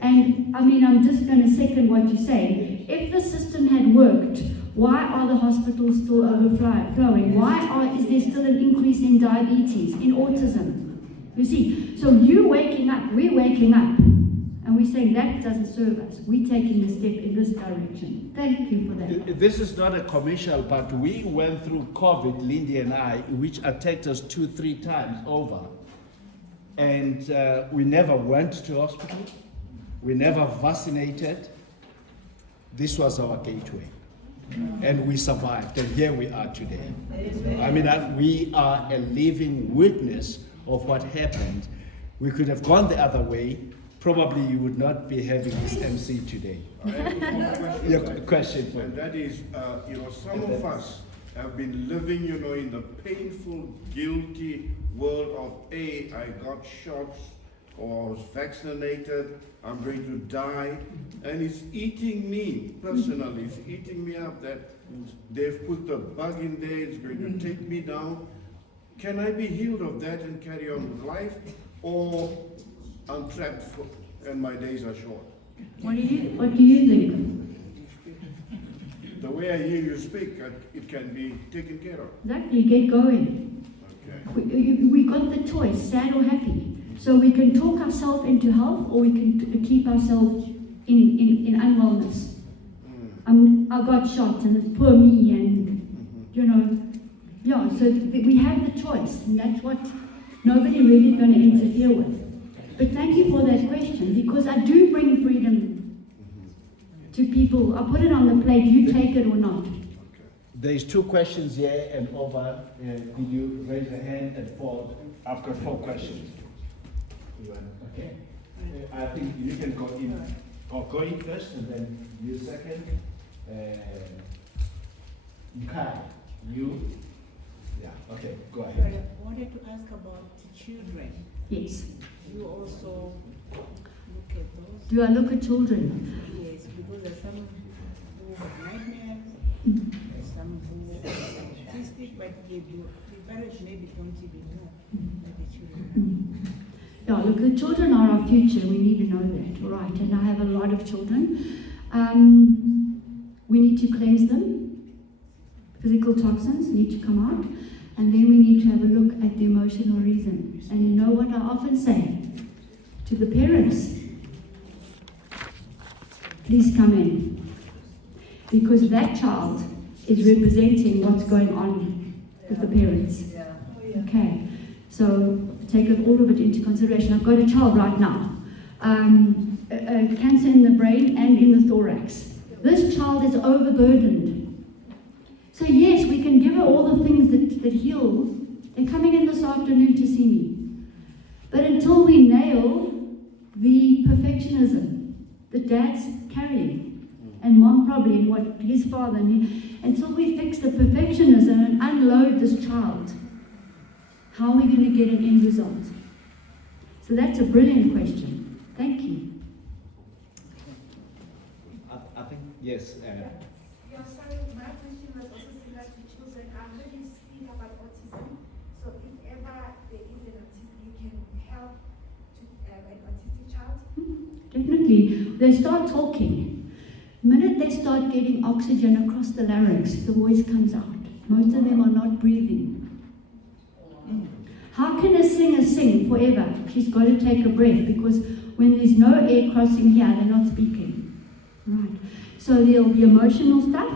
And I'm just going to second what you say. If the system had worked, why are the hospitals still overflowing? Why is there still an increase in diabetes, in autism? You see, so you waking up, we're waking up, and we're saying that doesn't serve us. We're taking a step in this direction. Thank you for that. This is not a commercial, but we went through COVID, Lindy and I, which attacked us 2-3 times over. And we never went to hospital. We never vaccinated. This was our gateway. And we survived, and here we are today. We are a living witness of what happened. We could have gone the other way. Probably you would not be having this MC today. I have one Your question. question, And that is, some of us have been living, in the painful, guilty world of, I got shots or I was vaccinated, I'm going to die, and it's eating me personally, it's eating me up that they've put a bug in there, it's going to take me down. Can I be healed of that and carry on with life, or I'm trapped and my days are short? What do you think? The way I hear you speak, it can be taken care of. Exactly, get going. Okay. We got the choice, sad or happy. So we can talk ourselves into health, or we can keep ourselves in unwellness. I got shot and it's poor me, and you know, yeah, so we have the choice, and that's what nobody really going to interfere with. But thank you for that question, because I do bring freedom to people. I put it on the plate, you take it or not. There's 2 questions here and over. Did you raise your hand and fall after 4 questions? Okay. I think you can go in, or go in first and then you second. Kai, you? Yeah, okay, go ahead. I wanted to ask about the children. Yes. You also look at those? Do I look at children? Yes, because there's some who have nightmares, there's some who are autistic, but the parents maybe don't even know that the children Yeah, look, the children are our future. We need to know that, all right? And I have a lot of children. We need to cleanse them. Physical toxins need to come out. And then we need to have a look at the emotional reason. And you know what I often say to the parents? Please come in. Because that child is representing what's going on with the parents. Okay, so take all of it into consideration. I've got a child right now, cancer in the brain and in the thorax. This child is overburdened. So yes, we can give her all the things that heal. They're coming in this afternoon to see me. But until we nail the perfectionism that dad's carrying, and mom probably, and what his father, until we fix the perfectionism and unload this child, how are we going to get an end result? So that's a brilliant question. Thank you. I think, yes. Yeah, sorry, my question was also similar to children. I heard you speak about autism. So if ever there is an autism, you can help to an autistic child? Definitely. They start talking. The minute they start getting oxygen across the larynx, the voice comes out. Most of them are not breathing. How can a singer sing forever? She's got to take a breath, because when there's no air crossing here, they're not speaking. Right. So there'll be emotional stuff,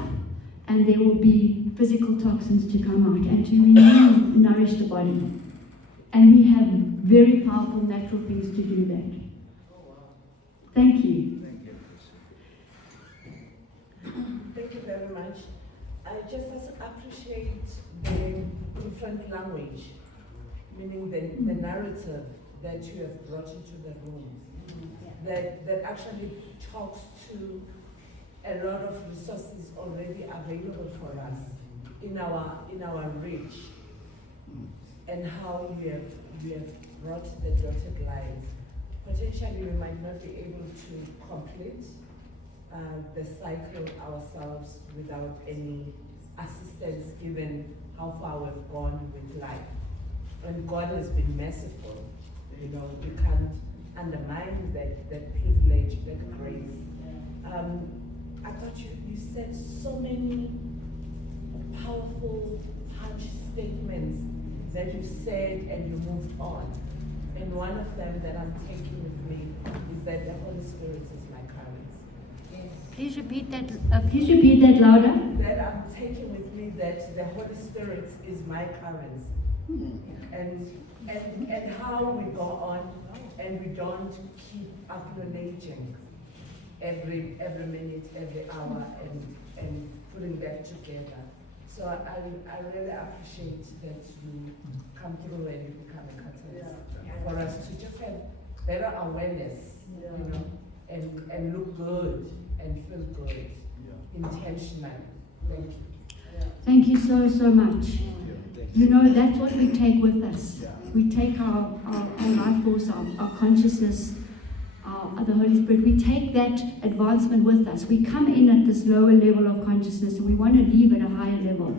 and there will be physical toxins to come out and to renew, nourish the body. And we have very powerful natural things to do that. Thank you. Thank you very much. I just appreciate the different language, meaning the narrative that you have brought into the room, that actually talks to a lot of resources already available for us in our reach, and how you have brought the dotted lines. Potentially we might not be able to complete the cycle ourselves without any assistance, given how far we've gone with life. And God has been merciful. You know, you can't undermine that privilege, that grace. I thought you said so many powerful, harsh statements that you said and you moved on. And one of them that I'm taking with me is that the Holy Spirit is my currency. Please repeat that louder. That I'm taking with me that the Holy Spirit is my currency. And how we go on and we don't keep acknowledging every minute, every hour, and putting that together. So I really appreciate that you come through and you become a catalyst for us to just have better awareness, you know, and look good and feel good, intentionally. Thank you. Thank you so much. Thank You know, that's what we take with us. Yeah. We take our life force, our consciousness, the Holy Spirit. We take that advancement with us. We come in at this lower level of consciousness and we want to leave at a higher level.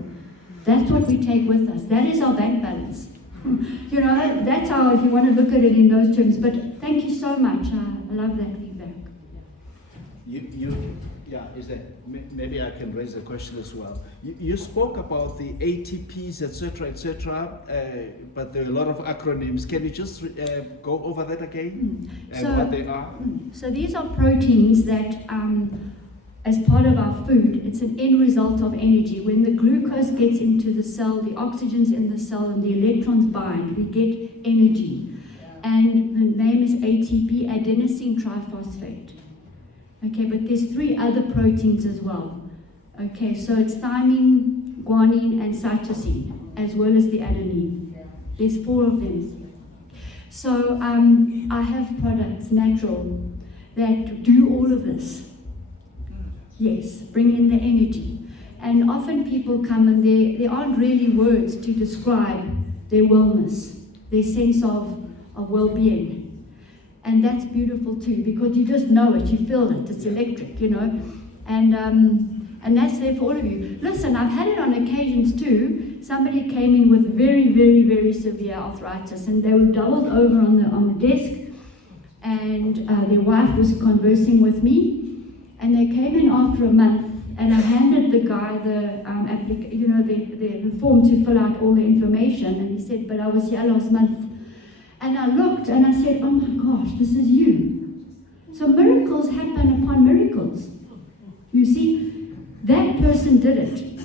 That's what we take with us. That is our bank balance. You know, that's how, if you want to look at it in those terms. But thank you so much. I love that feedback. Yeah, is that, maybe I can raise a question as well. You spoke about the ATPs, etc., but there are a lot of acronyms. Can you just go over that again and what they are? So these are proteins that, as part of our food, it's an end result of energy. When the glucose gets into the cell, the oxygen's in the cell, and the electrons bind, we get energy. And the name is ATP, adenosine triphosphate. Okay, but there's 3 other proteins as well. Okay, so it's thymine, guanine, and cytosine, as well as the adenine. There's 4 of them. So I have products, natural, that do all of this. Yes, bring in the energy. And often people come and there aren't really words to describe their wellness, their sense of well-being. And that's beautiful too, because you just know it, you feel it, it's electric, you know. And that's there for all of you. Listen, I've had it on occasions too. Somebody came in with very, very, very severe arthritis, and they were doubled over on the desk, and their wife was conversing with me, and they came in after a month, and I handed the guy the form to fill out all the information, and he said, but I was here last month. And I looked and I said, oh my gosh, this is you. So miracles happen upon miracles. You see, that person did it.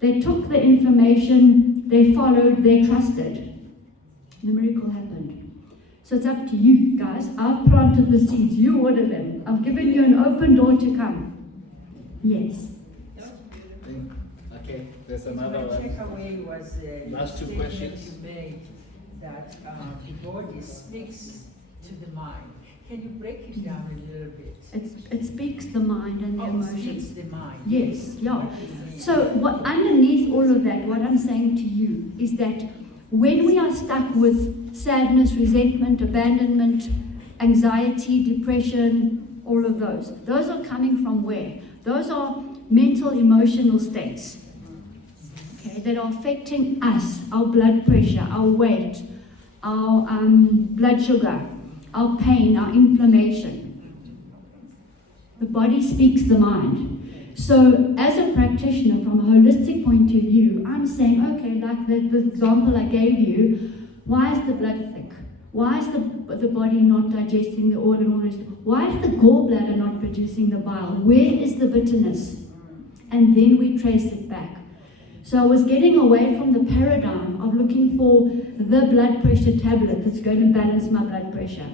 They took the information, they followed, they trusted. The miracle happened. So it's up to you guys. I've planted the seeds, you order them. I've given you an open door to come. Yes. Okay, there's another My one. takeaway was Last 2 statement questions. you made that the body speaks to the mind. Can you break it down a little bit? It speaks the mind and the It emotions. speaks the mind. Yes, yeah. What does it mean? So what underneath all of that, what I'm saying to you is that when we are stuck with sadness, resentment, abandonment, anxiety, depression, all of those are coming from where? Those are mental, emotional states, okay, that are affecting us, our blood pressure, our weight, our blood sugar, our pain, our inflammation. The body speaks the mind. So as a practitioner, from a holistic point of view, I'm saying, okay, like the example I gave you, why is the blood thick? Why is the body not digesting the oil and all this? Why is the gallbladder not producing the bile? Where is the bitterness? And then we trace it back. So I was getting away from the paradigm of looking for the blood pressure tablet that's going to balance my blood pressure.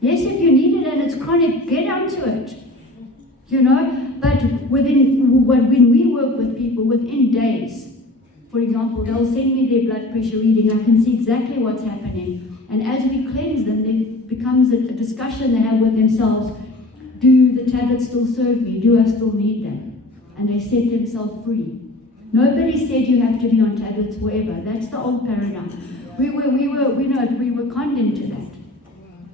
Yes, if you need it and it's chronic, get onto it. You know, but when we work with people within days, for example, they'll send me their blood pressure reading, I can see exactly what's happening. And as we cleanse them, then it becomes a discussion they have with themselves. Do the tablets still serve me? Do I still need them? And they set themselves free. Nobody said you have to be on tablets forever. That's the old paradigm. We were conned into that.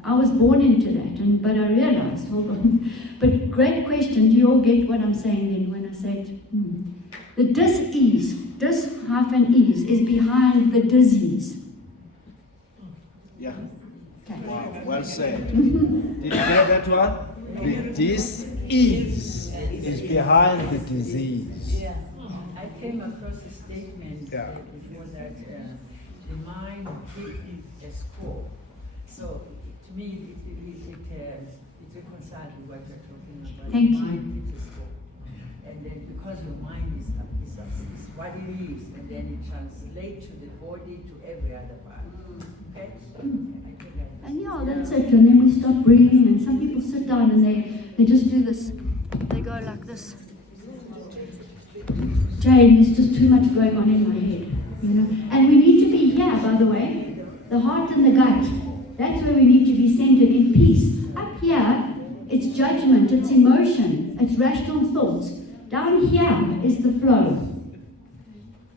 I was born into that, but I realized, hold on. But great question, do you all get what I'm saying then when I say it? The dis-ease, dis-ease is behind the disease. Yeah. Okay. Wow, well said. Did you get that one? The dis-ease is behind the disease. Yeah. I came across a statement before that the mind is a score. So to me, it reconciles with what you're talking about. Thank the you. mind is a score. And then because your mind is what it is, and then it translates to the body, to every other part. Okay? I think And yeah, that's it. And then we stop breathing, and some people sit down and they just do this. They go like this. Jane, there's just too much going on in my head, you know. And we need to be here, by the way, the heart and the gut. That's where we need to be centered in peace. Up here, it's judgment, it's emotion, it's rational thoughts. Down here is the flow.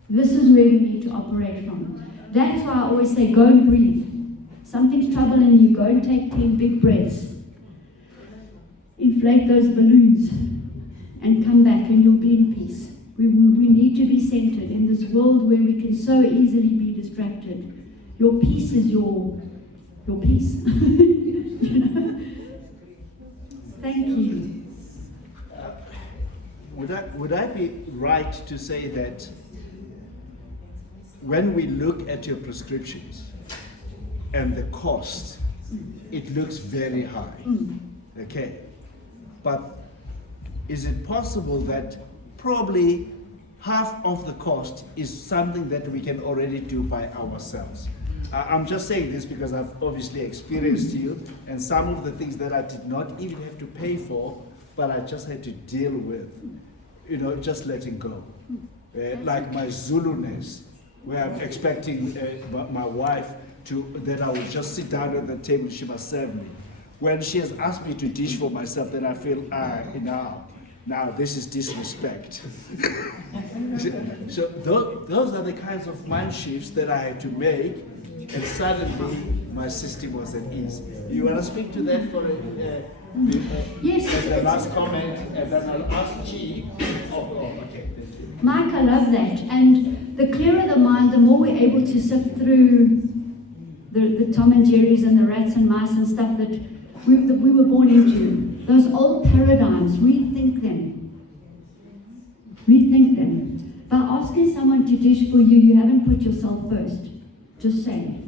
This is where we need to operate from. That's why I always say, go and breathe. Something's troubling you, go and take 10 big breaths. Inflate those balloons and come back and you'll be in peace. We need to be centered in this world where we can so easily be distracted. Your peace is your peace. You know? Thank you. Would I be right to say that when we look at your prescriptions and the cost, it looks very high, okay? But is it possible that probably half of the cost is something that we can already do by ourselves? I'm just saying this because I've obviously experienced you, and some of the things that I did not even have to pay for, but I just had to deal with, you know, just letting go. Like my Zuluness, where I'm expecting my wife that I would just sit down at the table, she must serve me. When she has asked me to dish for myself, then I feel, now this is disrespect. So those are the kinds of mind shifts that I had to make, and suddenly my system was at ease. You want to speak to that for Yes. as the last comment, and then I'll ask Chi. Okay. Mike, I love that. And the clearer the mind, the more we're able to sift through the Tom and Jerry's and the rats and mice and stuff that we were born into. Those old paradigms, rethink them. Rethink them. By asking someone to dish for you, you haven't put yourself first. Just saying.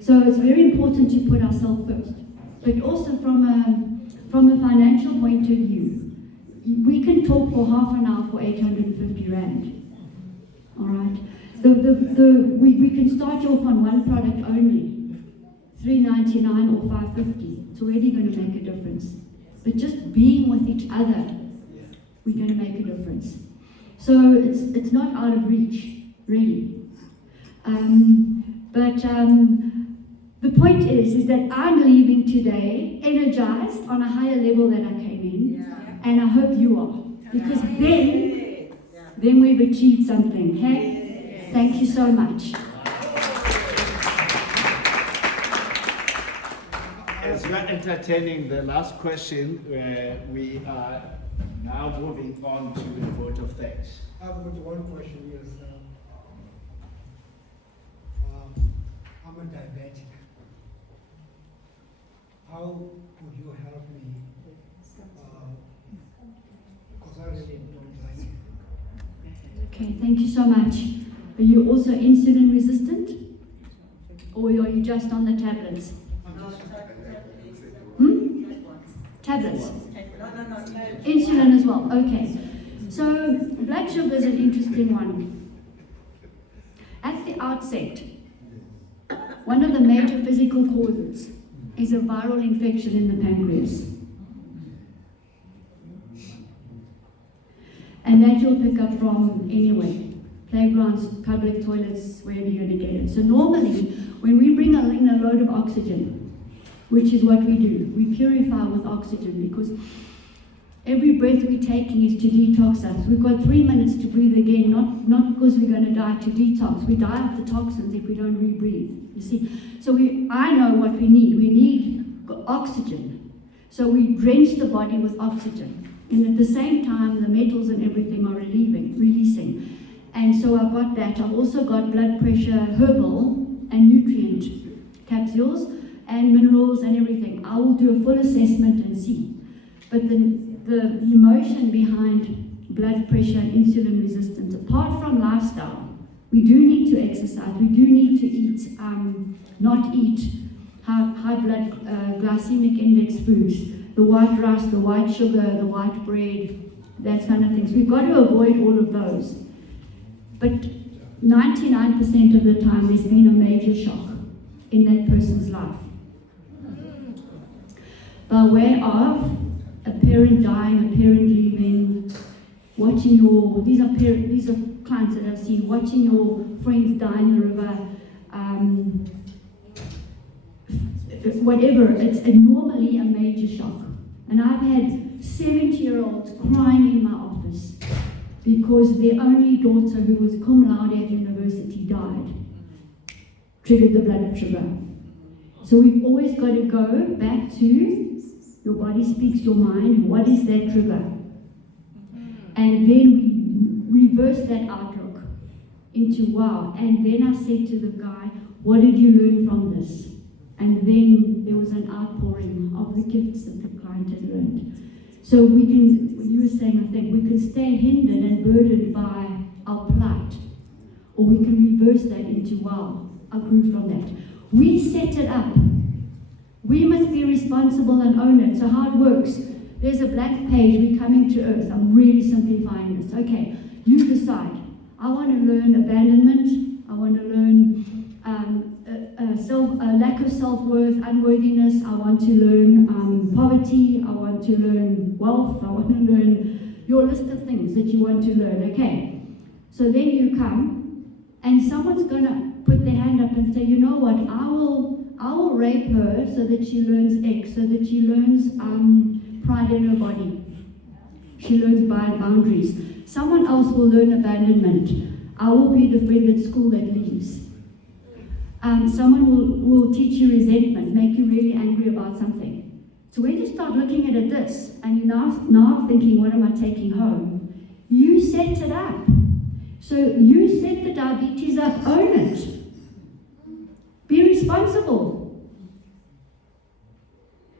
So it's very important to put ourselves first. But also from a financial point of view, we can talk for half an hour for 850 Rand. All right? We can start you off on one product only, 399 or 550. It's already going to make a difference. But just being with each other, we're going to make a difference. So it's not out of reach, really. But the point is that I'm leaving today energized on a higher level than I came in, and I hope you are, because then we've achieved something. Hey, thank you so much. As we're entertaining the last question, we are now moving on to the vote of thanks. I've got one question. Yes, I'm a diabetic. How would you help me? Because I really don't like it. Okay, thank you so much. Are you also insulin resistant? Or are you just on the tablets? Tablets. Insulin as well. Okay. So blood sugar is an interesting one. At the outset, one of the major physical causes is a viral infection in the pancreas. And that you'll pick up from anywhere. Playgrounds, public toilets, wherever you're going to get it. So normally, when we bring in a load of oxygen, which is what we do, we purify with oxygen, because every breath we're taking is to detox us. We've got 3 minutes to breathe again, not because we're going to die to detox. We die of the toxins if we don't rebreathe, you see. So I know what we need. We need oxygen. So we drench the body with oxygen. And at the same time, the metals and everything are releasing. And so I've got that. I've also got blood pressure, herbal, and nutrient capsules, and minerals and everything. I will do a full assessment and see. But the emotion behind blood pressure and insulin resistance, apart from lifestyle, we do need to exercise, we do need to eat, not eat high blood glycemic index foods, the white rice, the white sugar, the white bread, that kind of things. We've got to avoid all of those. But 99% of the time there's been a major shock in that person's life. By way of a parent dying, a parent leaving, watching these are clients that I've seen, watching your friends die in the river, whatever, it's normally a major shock. And I've had 70-year-olds crying in my office because their only daughter, who was cum laude at university, died. Triggered the blood sugar. So we've always got to go back to your body speaks your mind. What is that trigger? And then we reverse that outlook into wow. And then I said to the guy, what did you learn from this? And then there was an outpouring of the gifts that the client had learned. So we can, you were saying, I think, we can stay hindered and burdened by our plight, or we can reverse that into wow, I grew from that. We set it up. We must be responsible and own it. So how it works, there's a blank page, we're coming to earth. I'm really simplifying this. Okay, you decide. I want to learn abandonment. I want to learn lack of self-worth, unworthiness. I want to learn poverty. I want to learn wealth. I want to learn your list of things that you want to learn. Okay, so then you come, and someone's going to put their hand up and say, you know what, I will rape her so that she learns X, so that she learns pride in her body. She learns boundaries. Someone else will learn abandonment. I will be the friend at school that leaves. Someone will teach you resentment, make you really angry about something. So when you start looking at it this, and you're now thinking, what am I taking home? You set it up. So you set the diabetes up, own it. Be responsible.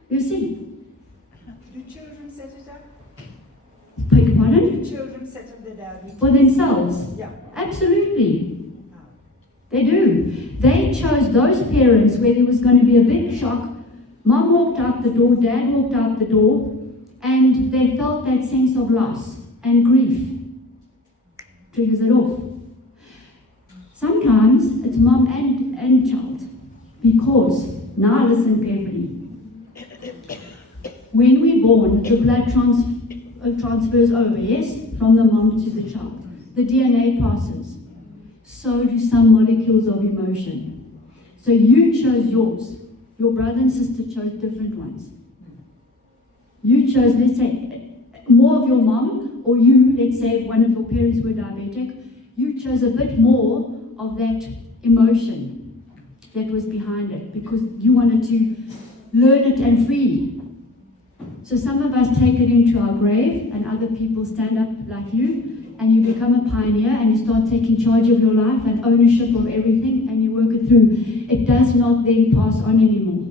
You see? Do children set it up? Beg pardon? Do children set up the diabetes? For themselves? Yeah. Absolutely. They do. They chose those parents where there was going to be a big shock. Mom walked out the door, dad walked out the door, and they felt that sense of loss and grief. Triggers it off. Sometimes it's mom and child, because, now listen carefully, when we're born, the blood transfers over, yes, from the mom to the child. The DNA passes. So do some molecules of emotion. So you chose yours. Your brother and sister chose different ones. You chose, let's say, more of your mom, or you, let's say if one of your parents were diabetic, you chose a bit more of that emotion that was behind it, because you wanted to learn it and free. So some of us take it into our grave, and other people stand up like you, and you become a pioneer, and you start taking charge of your life and ownership of everything, and you work it through. It does not then pass on anymore.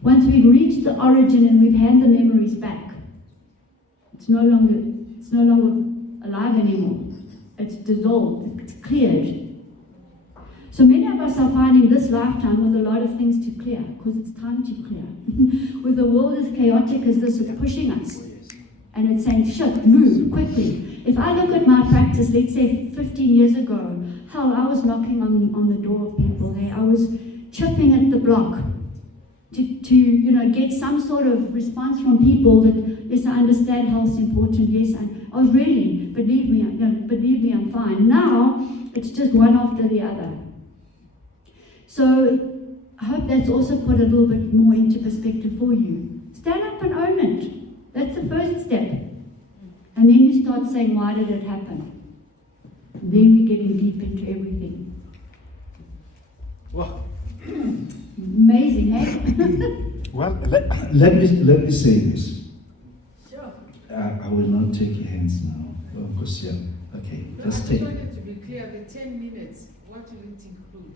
Once we've reached the origin and we've handed the memories back, it's no longer alive anymore. It's dissolved, it's cleared. So many of us are finding this lifetime with a lot of things to clear, because it's time to clear. With the world as chaotic as this, it's pushing us. And it's saying, shift, move, quickly. If I look at my practice, let's say 15 years ago, hell, I was knocking on the door of people there. I was chipping at the block to get some sort of response from people that, yes, I understand health's important, yes, and I was really, believe me, I'm fine. Now, it's just one after the other. So, I hope that's also put a little bit more into perspective for you. Stand up and own it. That's the first step. And then you start saying, why did it happen? And then we're getting deep into everything. Well, amazing, hey? Well, let me say this. Sure. I will not take your hands now. Of course, yeah. Okay, let's I take just it. wanted to be clear, the 10 minutes, what will it include?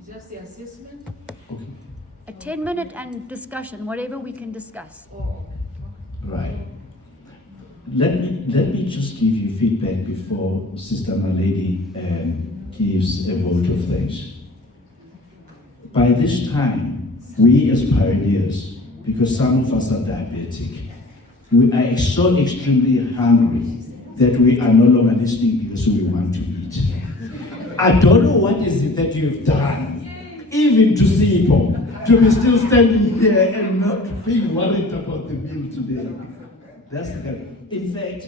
Is just the assessment? Okay. A 10-minute and discussion, whatever we can discuss. Or Right. Let me just give you feedback before Sister Malady gives a vote of thanks. By this time, we as pioneers, because some of us are diabetic, we are so extremely hungry that we are no longer listening because we want to eat. I don't know what is it that you've done, even to SIPO, to be still standing here and not being worried about the meal today. That's the kind. In fact,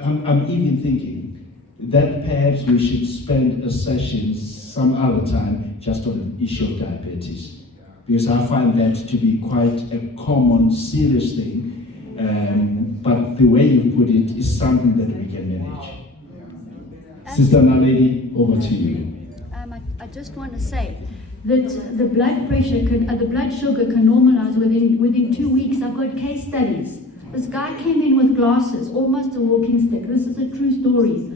I'm even thinking that perhaps we should spend a session some other time just on the issue of diabetes, because I find that to be quite a common, serious thing, but the way you put it is something that we can manage. Sister Naledi, over to you. I just want to say that the blood pressure the blood sugar can normalize within 2 weeks. I've got case studies. This guy came in with glasses, almost a walking stick. This is a true story.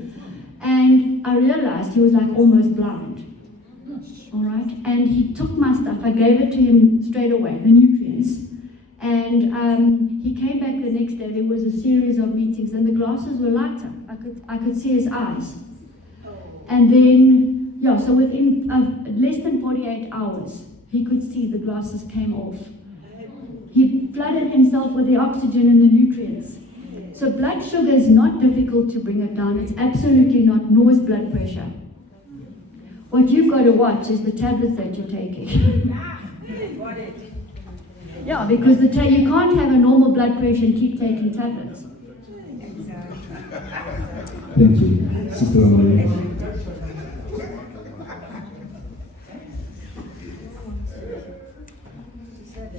And I realized he was like almost blind. All right? And he took my stuff. I gave it to him straight away, the nutrients. And he came back the next day. There was a series of meetings, and the glasses were lighter. I could see his eyes. And then, yeah, so within less than 48 hours, he could see the glasses came off. He flooded himself with the oxygen and the nutrients. So blood sugar is not difficult to bring it down. It's absolutely not, nor is blood pressure. What you've got to watch is the tablets that you're taking. Yeah, because you can't have a normal blood pressure and keep taking tablets. Thank you. Sister Naledi.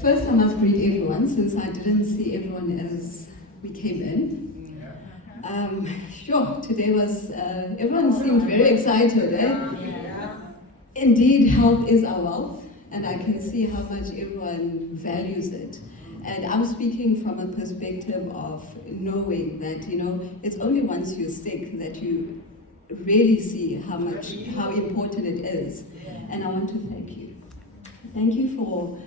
First, I must greet everyone, since I didn't see everyone as we came in. Sure, today was, everyone seemed very excited, eh? Indeed, health is our wealth, and I can see how much everyone values it. And I'm speaking from a perspective of knowing that, it's only once you're sick that you really see how important it is. And I want to thank you. Thank you for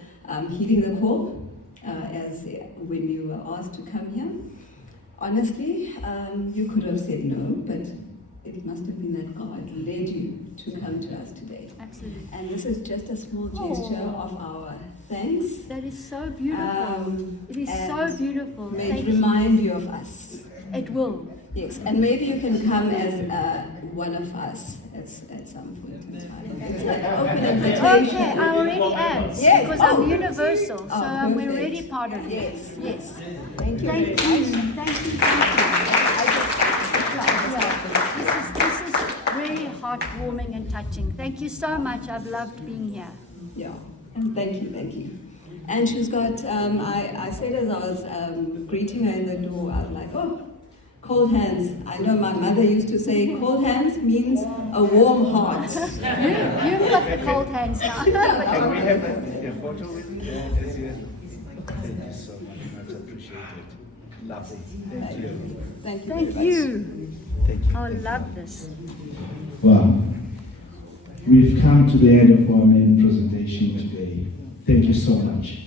heeding the call as when you were asked to come here. Honestly, you could have said no, but it must have been that God led you to come to us today. Absolutely. And this is just a small gesture of our thanks. That is so beautiful. It is so beautiful. May it remind you of us. It will. Yes, and maybe you can come as one of us at some point in time. It's an open invitation. Okay, I already am. Yes. Because I'm universal, so we're perfect. already part of it. Yes. Yes. Thank you. Thank you. Thank you. This is really heartwarming and touching. Thank you so much. I've loved being here. Yeah, thank you. And she's got, I said as I was greeting her in the door, I was like, oh, cold hands. I know my mother used to say cold hands means a warm heart. You've got the cold hands now. Can we have a photo with you? Thank you so much appreciated. Lovely. Thank you. Thank you. Thank you. Thank you. I love this. Wow. We've come to the end of our main presentation today. Thank you so much.